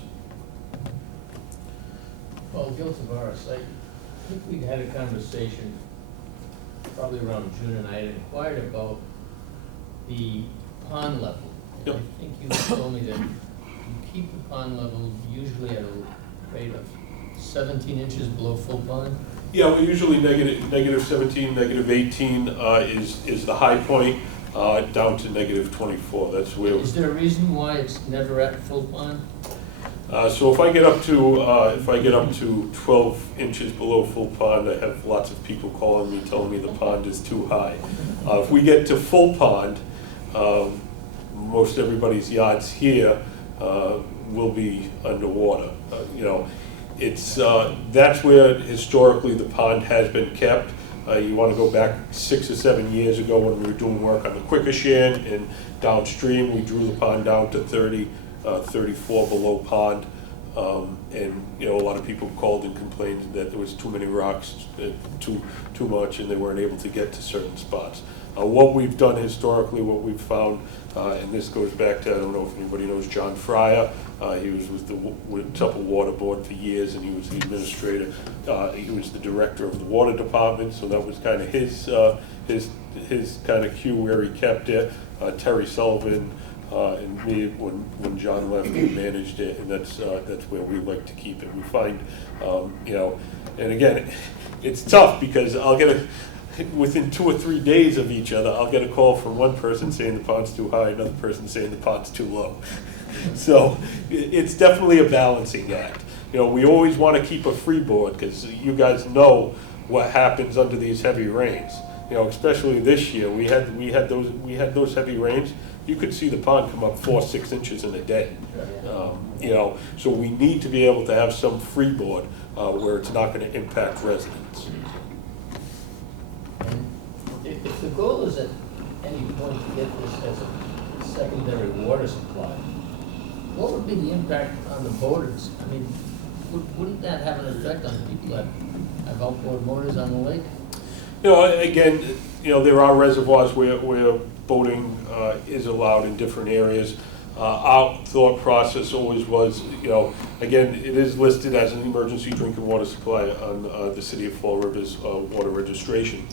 Well, Gil Tavares, I think we'd had a conversation probably around June, and I had inquired about the pond level. Yep. I think you told me that you keep the pond level usually at a rate of 17 inches below full pond. Yeah, well, usually negative 17, negative 18 is the high point, down to negative 24. That's where. Is there a reason why it's never at full pond? So if I get up to 12 inches below full pond, I have lots of people calling me, telling me the pond is too high. If we get to full pond, most everybody's yards here will be underwater. It's that's where historically the pond has been kept. You want to go back 6 or 7 years ago when we were doing work on the Quikasham and downstream, we drew the pond down to 30, 34 below pond. And, you know, a lot of people called and complained that there was too many rocks, too much, and they weren't able to get to certain spots. What we've done historically, what we've found, and this goes back to, I don't know if anybody knows John Fryer. He was with the Watuppa Water Board for years, and he was the administrator. He was the director of the water department, so that was kind of his kind of cue where he kept it. Terry Sullivan and me, when John left, we managed it, and that's where we like to keep it. We find, you know, and again, it's tough because I'll get within 2 or 3 days of each other, I'll get a call from one person saying the pond's too high, another person saying the pond's too low. So it's definitely a balancing act. You know, we always want to keep a freeboard because you guys know what happens under these heavy rains. You know, especially this year, we had those heavy rains. You could see the pond come up 4 or 6 inches in a day. You know, so we need to be able to have some freeboard where it's not going to impact residents. And if the goal is at any point to get this as a secondary water supply, what would be the impact on the boaters? I mean, wouldn't that have an effect on people that have outboard motors on the lake? You know, again, you know, there are reservoirs where boating is allowed in different areas. Our thought process always was, you know, again, it is listed as an emergency drinking water supply on the City of Fall River's water registration.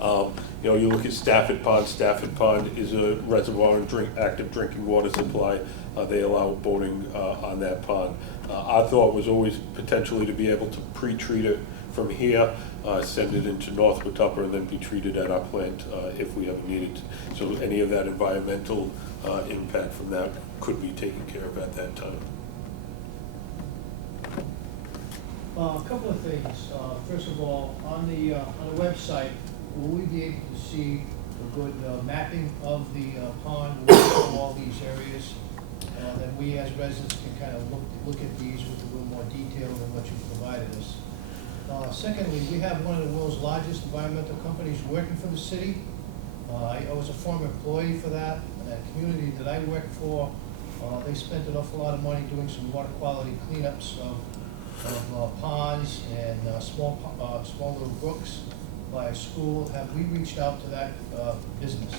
You know, you look at Stafford Pond. Stafford Pond is a reservoir and active drinking water supply. They allow boating on that pond. Our thought was always potentially to be able to pre-treat it from here, send it into North Watuppa, and then be treated at our plant if we ever needed to. So any of that environmental impact from that could be taken care of at that time. A couple of things. First of all, on the website, will we be able to see a good mapping of the pond, all these areas? Then we as residents can kind of look at these with a little more detail than what you provided us. Secondly, we have one of the world's largest environmental companies working for the city. I was a former employee for that. That community that I work for, they spent an awful lot of money doing some water quality cleanups of ponds and small little brooks by a school. Have we reached out to that business?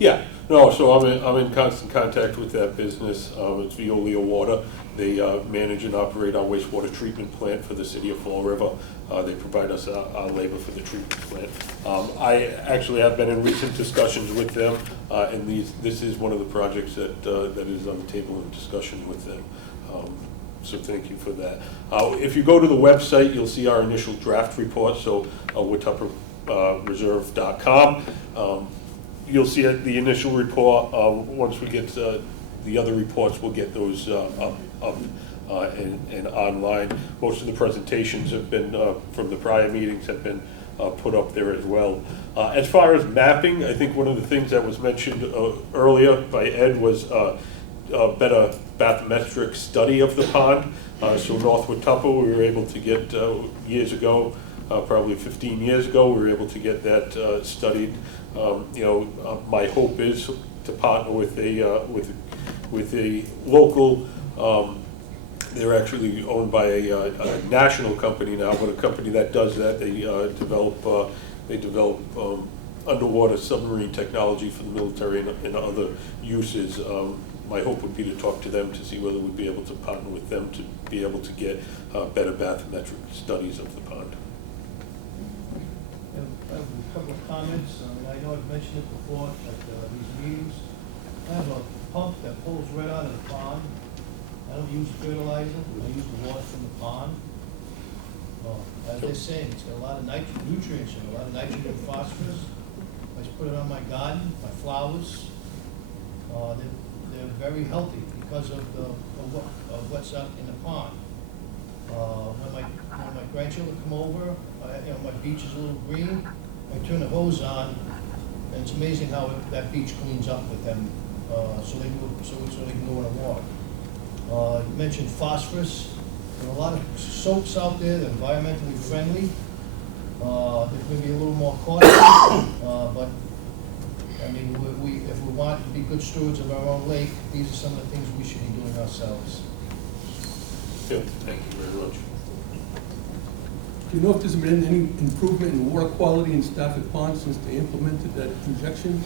Yeah, no, so I'm in constant contact with that business. It's Veolia Water. They manage and operate our wastewater treatment plant for the City of Fall River. They provide us our labor for the treatment plant. I actually have been in recent discussions with them, and this is one of the projects that is on the table in discussion with them. So thank you for that. If you go to the website, you'll see our initial draft report, so watuppareserve.com. You'll see the initial report. Once we get the other reports, we'll get those up and online. Most of the presentations have been, from the prior meetings, have been put up there as well. As far as mapping, I think one of the things that was mentioned earlier by Ed was a better bathymetric study of the pond. So North Watuppa, we were able to get years ago, probably 15 years ago, we were able to get that studied. You know, my hope is to partner with a local. They're actually owned by a national company now, but a company that does that. They develop underwater submarine technology for the military and other uses. My hope would be to talk to them to see whether we'd be able to partner with them to be able to get better bathymetric studies of the pond. I have a couple of comments. I know I've mentioned it before at these meetings. I have a pump that pulls right out of the pond. I don't use fertilizer. I use the water from the pond. As they're saying, it's got a lot of nutrients and a lot of nitrogen and phosphorus. I just put it on my garden, my flowers. They're very healthy because of what's up in the pond. When my grandchildren come over, my beach is a little green. I turn the hose on, and it's amazing how that beach cleans up with them, so they can go in the water. You mentioned phosphorus. There are a lot of soaps out there that are environmentally friendly. If we be a little more cautious, but, I mean, if we want to be good stewards of our own lake, these are some of the things we should be doing ourselves. Yeah, thank you very much. Do you know if there's been any improvement in water quality in Stafford Pond since they implemented that injection?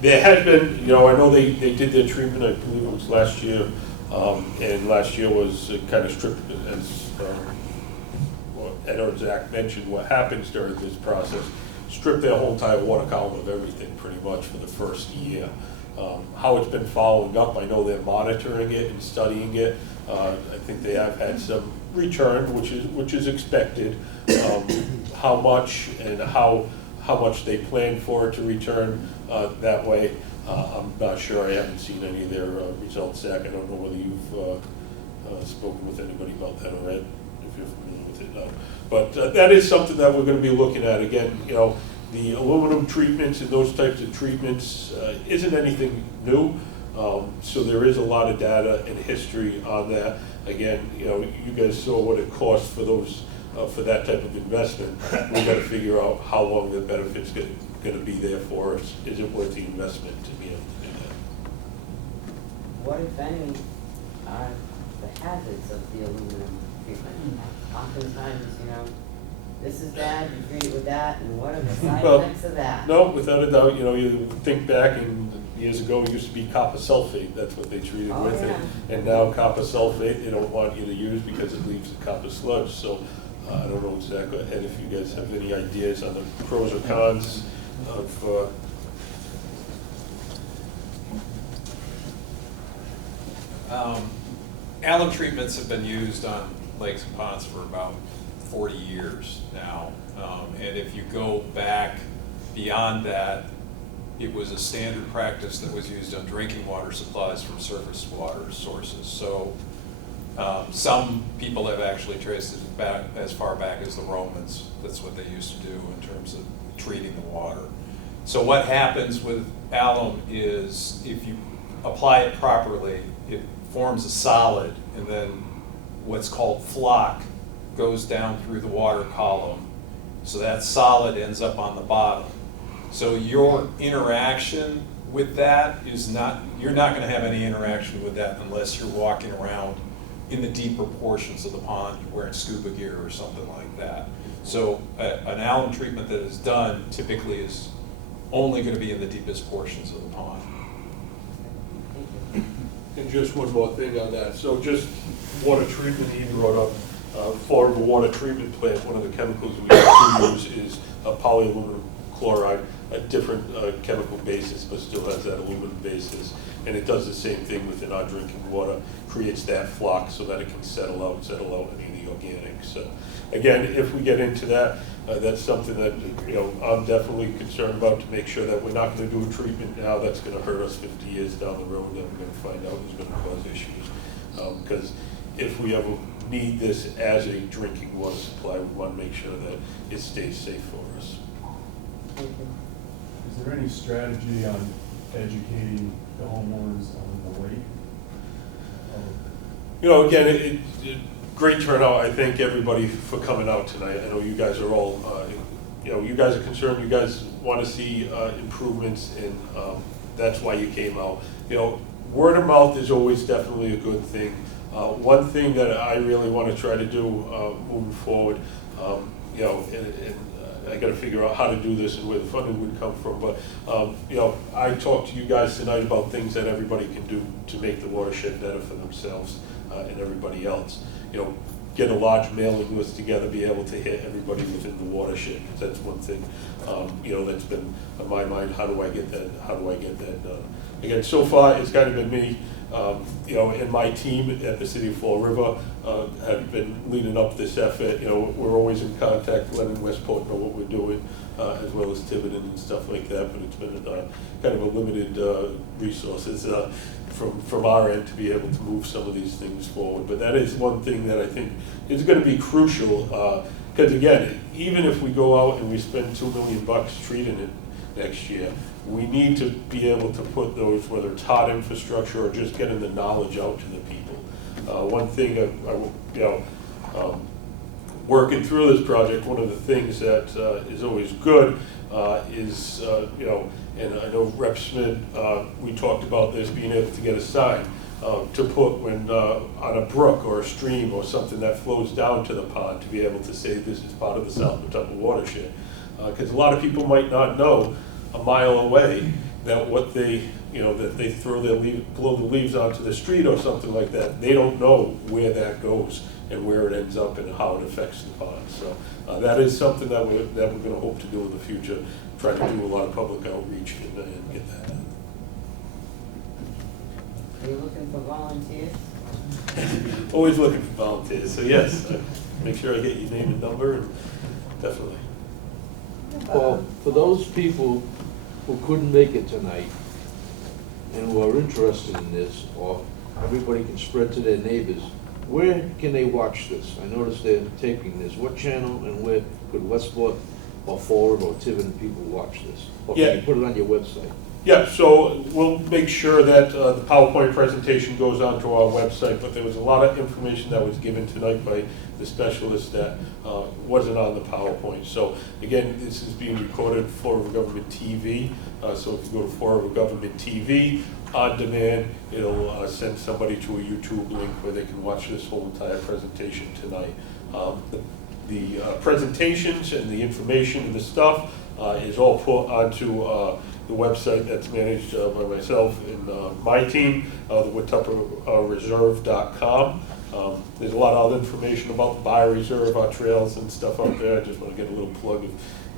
There has been, you know, I know they did their treatment, I believe it was last year, and last year was kind of stripped, as Ed or Zach mentioned, what happens during this process, strip their whole entire water column of everything pretty much for the first year. How it's been following up, I know they're monitoring it and studying it. I think they have had some return, which is expected. How much and how much they plan for it to return that way, I'm not sure. I haven't seen any of their results, Zach. I don't know whether you've spoken with anybody about that or Ed, if you're familiar with it. But that is something that we're going to be looking at. Again, you know, the aluminum treatments and those types of treatments isn't anything new. So there is a lot of data and history on that. Again, you know, you guys saw what it costs for those, for that type of investment. We've got to figure out how long the benefit's going to be there for us. Is it worth the investment to be able to do that? What, if any, are the hazards of the aluminum treatment? Oftentimes, you know, this is bad, you treat it with that, and what are the side effects of that? No, without a doubt. You know, you think back, and years ago it used to be copper sulfate. That's what they treated with it. And now copper sulfate they don't want you to use because it leaves the copper sludge. So I don't know exactly, Ed, if you guys have any ideas on the pros or cons of Alum treatments have been used on lakes and ponds for about 40 years now. And if you go back beyond that, it was a standard practice that was used on drinking water supplies from surface water sources. So some people have actually traced it back as far back as the Romans. That's what they used to do in terms of treating the water. So what happens with alum is if you apply it properly, it forms a solid, and then what's called flock goes down through the water column. So that solid ends up on the bottom. So your interaction with that is not, you're not going to have any interaction with that unless you're walking around in the deeper portions of the pond, wearing scuba gear or something like that. So an alum treatment that is done typically is only going to be in the deepest portions of the pond. And just one more thing on that. So just water treatment, he brought up, for a water treatment plant, one of the chemicals we use is polyaluminum chloride, a different chemical basis, but still has that aluminum basis. And it does the same thing within our drinking water, creates that flock so that it can settle out any of the organics. So again, if we get into that, that's something that, you know, I'm definitely concerned about, to make sure that we're not going to do a treatment now that's going to hurt us 50 years down the road, that we're going to find out is going to cause issues. Because if we ever need this as a drinking water supply, we want to make sure that it stays safe for us. Is there any strategy on educating the homeowners on the lake? You know, again, great turnout. I thank everybody for coming out tonight. I know you guys are all, you know, you guys are concerned. You guys want to see improvements, and that's why you came out. You know, word of mouth is always definitely a good thing. One thing that I really want to try to do moving forward, you know, and I got to figure out how to do this and where the funding would come from. But you know, I talked to you guys tonight about things that everybody can do to make the watershed better for themselves and everybody else. You know, get a large mailing list together, be able to hit everybody within the watershed, because that's one thing, you know, that's been on my mind. How do I get that? How do I get that done? Again, so far it's kind of been me, you know, and my team at the City of Fall River have been leading up this effort. You know, we're always in contact, letting Westport know what we're doing, as well as Tiverton and stuff like that. But it's been kind of a limited resources from our end to be able to move some of these things forward. But that is one thing that I think is going to be crucial, because again, even if we go out and we spend $2 million treating it next year, we need to be able to put those, whether it's hot infrastructure or just getting the knowledge out to the people. One thing, you know, working through this project, one of the things that is always good is, you know, and I know Rep. Smith, we talked about this, being able to get a sign to put when on a brook or a stream or something that flows down to the pond, to be able to say this is part of the South Watuppa watershed. Because a lot of people might not know a mile away that what they, you know, that they throw their blow the leaves onto the street or something like that. They don't know where that goes and where it ends up and how it affects the pond. So that is something that we're going to hope to do in the future. Try to do a lot of public outreach and get that done. Are you looking for volunteers? Always looking for volunteers. So yes, make sure I get your name and number, and definitely. Well, for those people who couldn't make it tonight and who are interested in this, or everybody can spread to their neighbors, where can they watch this? I noticed they're taping this. What channel and where could Westport or Forward or Tiverton people watch this? Or can Yeah. you put it on your website? Yeah, so we'll make sure that the PowerPoint presentation goes onto our website, but there was a lot of information that was given tonight by the specialist that wasn't on the PowerPoint. So again, this is being recorded for Government TV. So if you go to For Government TV, on demand, it'll send somebody to a YouTube link where they can watch this whole entire presentation tonight. The presentations and the information and the stuff is all put onto the website that's managed by myself and my team, the WatuppaReserve.com. There's a lot of other information about the bioreserve, our trails and stuff out there. I just want to get a little plug if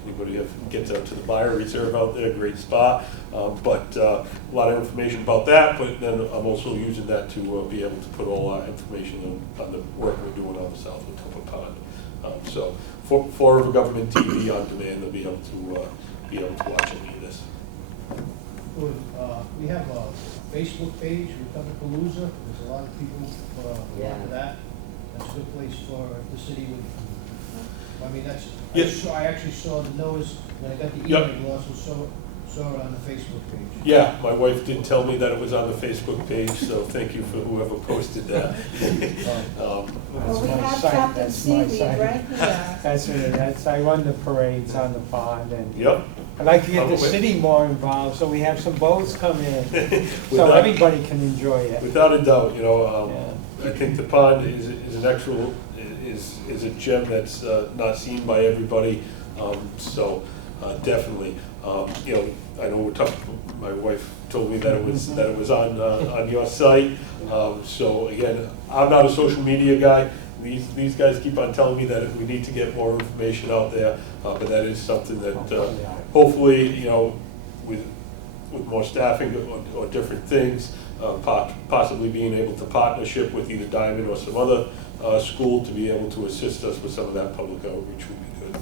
anybody gets out to the bioreserve out there, great spot. But a lot of information about that, but then I'm also using that to be able to put all our information on the work we're doing on the South Watuppa Pond. So for Government TV on demand, they'll be able to watch any of this. We have a Facebook page, Watuppa. There's a lot of people Yeah. into that. That's a good place for the city. I mean, that's, Yes. I actually saw the notice, when I got the Yep. email, I also saw it on the Facebook page. Yeah, my wife did tell me that it was on the Facebook page, so thank you for whoever posted that. Well, we have Captain Seaweed right here. That's, I run the parades on the pond, and Yep. I'd like to get the Probably. city more involved, so we have some boats come in, so Without- everybody can enjoy it. Without a doubt, you know, I think the pond is an actual, is a gem that's not seen by everybody, so definitely. You know, I know my wife told me that it was on your site, so again, I'm not a social media guy. These guys keep on telling me that we need to get more information out there, but that is something that hopefully, you know, with more staffing or different things, possibly being able to partnership with either Diamond or some other school to be able to assist us with some of that public outreach would be good.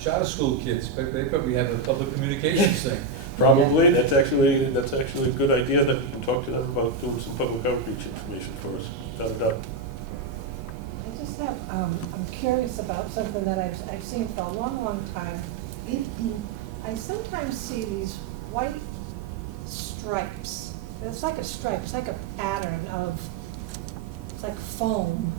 Charter school kids, they probably have a public communications thing. Probably, that's actually a good idea, that we can talk to them about doing some public outreach information for us, without a doubt. I just have, I'm curious about something that I've seen for a long, long time. I sometimes see these white stripes. It's like a stripe, it's like a pattern of, it's like foam.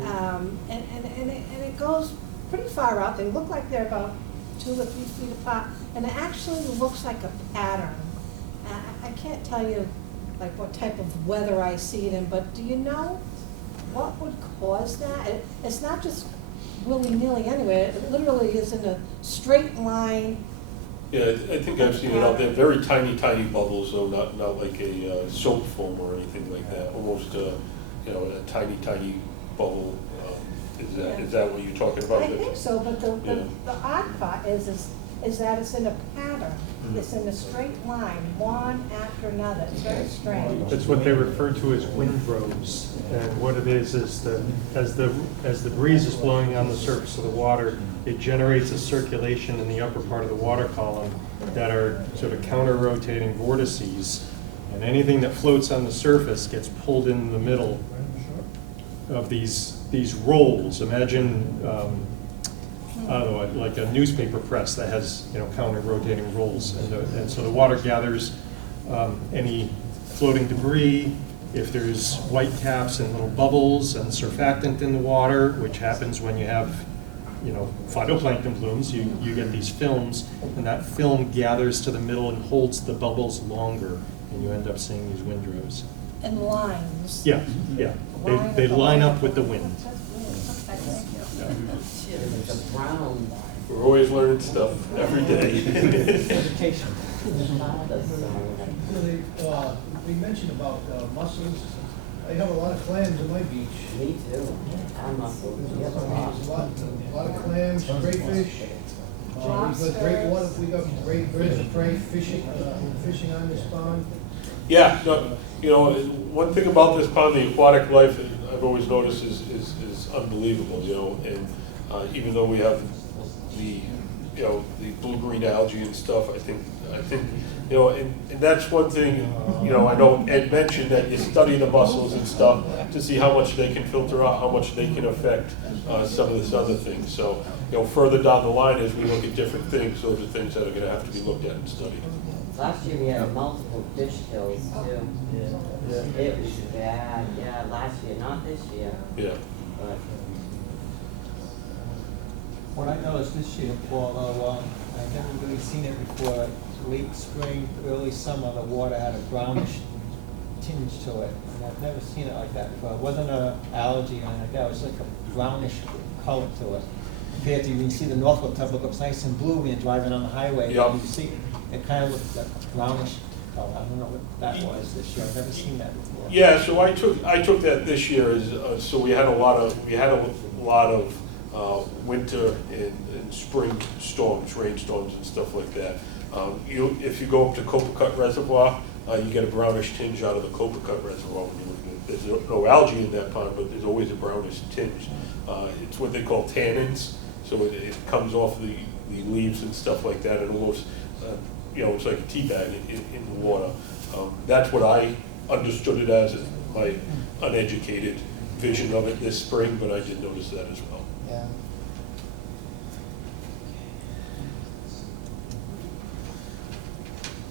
And it goes pretty far out. They look like they're about 2 or 3 feet apart, and it actually looks like a pattern. I can't tell you like what type of weather I see it in, but do you know what would cause that? It's not just willy-nilly anyway. It literally is in a straight line. Yeah, I think I've seen it out there, very tiny, tiny bubbles, though, not like a soap foam or anything like that, almost, you know, a tiny, tiny bubble. Is that what you're talking about? I think so, but the odd part is that it's in a pattern. Mhm. It's in a straight line, one after another. It's very strange. That's what they refer to as windrows. And what it is as the breeze is blowing on the surface of the water, it generates a circulation in the upper part of the water column that are sort of counter-rotating vortices. And anything that floats on the surface gets pulled in the middle of these rolls. Imagine, I don't know, like a newspaper press that has, you know, counter-rotating rolls. And so the water gathers any floating debris, if there's white caps and little bubbles and surfactant in the water, which happens when you have, you know, phytoplankton blooms, you get these films, and that film gathers to the middle and holds the bubbles longer, and you end up seeing these windrows. And lines. Yeah, yeah. They line up with the wind. It's a brown. We're always learning stuff every day. Education. We mentioned about mussels. I have a lot of clams in my beach. Me too. And mussels. There's a lot of clams, crayfish. We've got great water, we got great birds of prey fishing on this pond. Yeah, no, you know, one thing about this pond, the aquatic life, I've always noticed is unbelievable, you know, and even though we have the, you know, the blue-green algae and stuff, I think, you know, and that's one thing, you know, I know Ed mentioned that you study the mussels and stuff to see how much they can filter out, how much they can affect some of this other things. So, you know, further down the line as we look at different things, those are things that are gonna have to be looked at and studied. Last year we had multiple fish kills too. It was bad, yeah, last year, not this year. Yeah. But What I noticed this year, Paul, I've never really seen it before, late spring, early summer, the water had a brownish tinge to it. And I've never seen it like that before. It wasn't an algae or anything like that, it was like a brownish color to it. Compared to, you can see the Northwood tub looks nice and blue when you're driving on the highway. Yep. You see, it kind of looked like a brownish color. I don't know what that was this year, I've never seen that before. Yeah, so I took that this year as, so we had a lot of winter and spring storms, rainstorms and stuff like that. If you go up to Copacut Reservoir, you get a brownish tinge out of the Copacut Reservoir when you look at it. There's no algae in that pond, but there's always a brownish tinge. It's what they call tannins, so it comes off the leaves and stuff like that, and almost, you know, it's like a tea bag in the water. That's what I understood it as my uneducated vision of it this spring, but I did notice that as well. Yeah.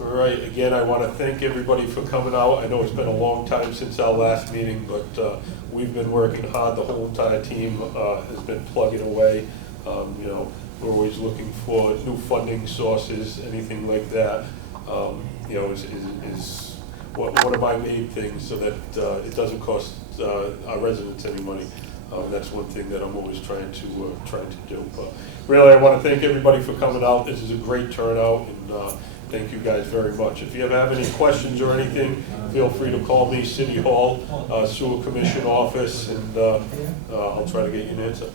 All right, again, I want to thank everybody for coming out. I know it's been a long time since our last meeting, but we've been working hard. The whole entire team has been plugging away. You know, we're always looking for new funding sources, anything like that. You know, is one of my main things, so that it doesn't cost our residents any money. That's one thing that I'm always trying to do. But really, I want to thank everybody for coming out. This is a great turnout, and thank you guys very much. If you ever have any questions or anything, feel free to call me, City Hall, Sewer Commission office, and I'll try to get you an answer.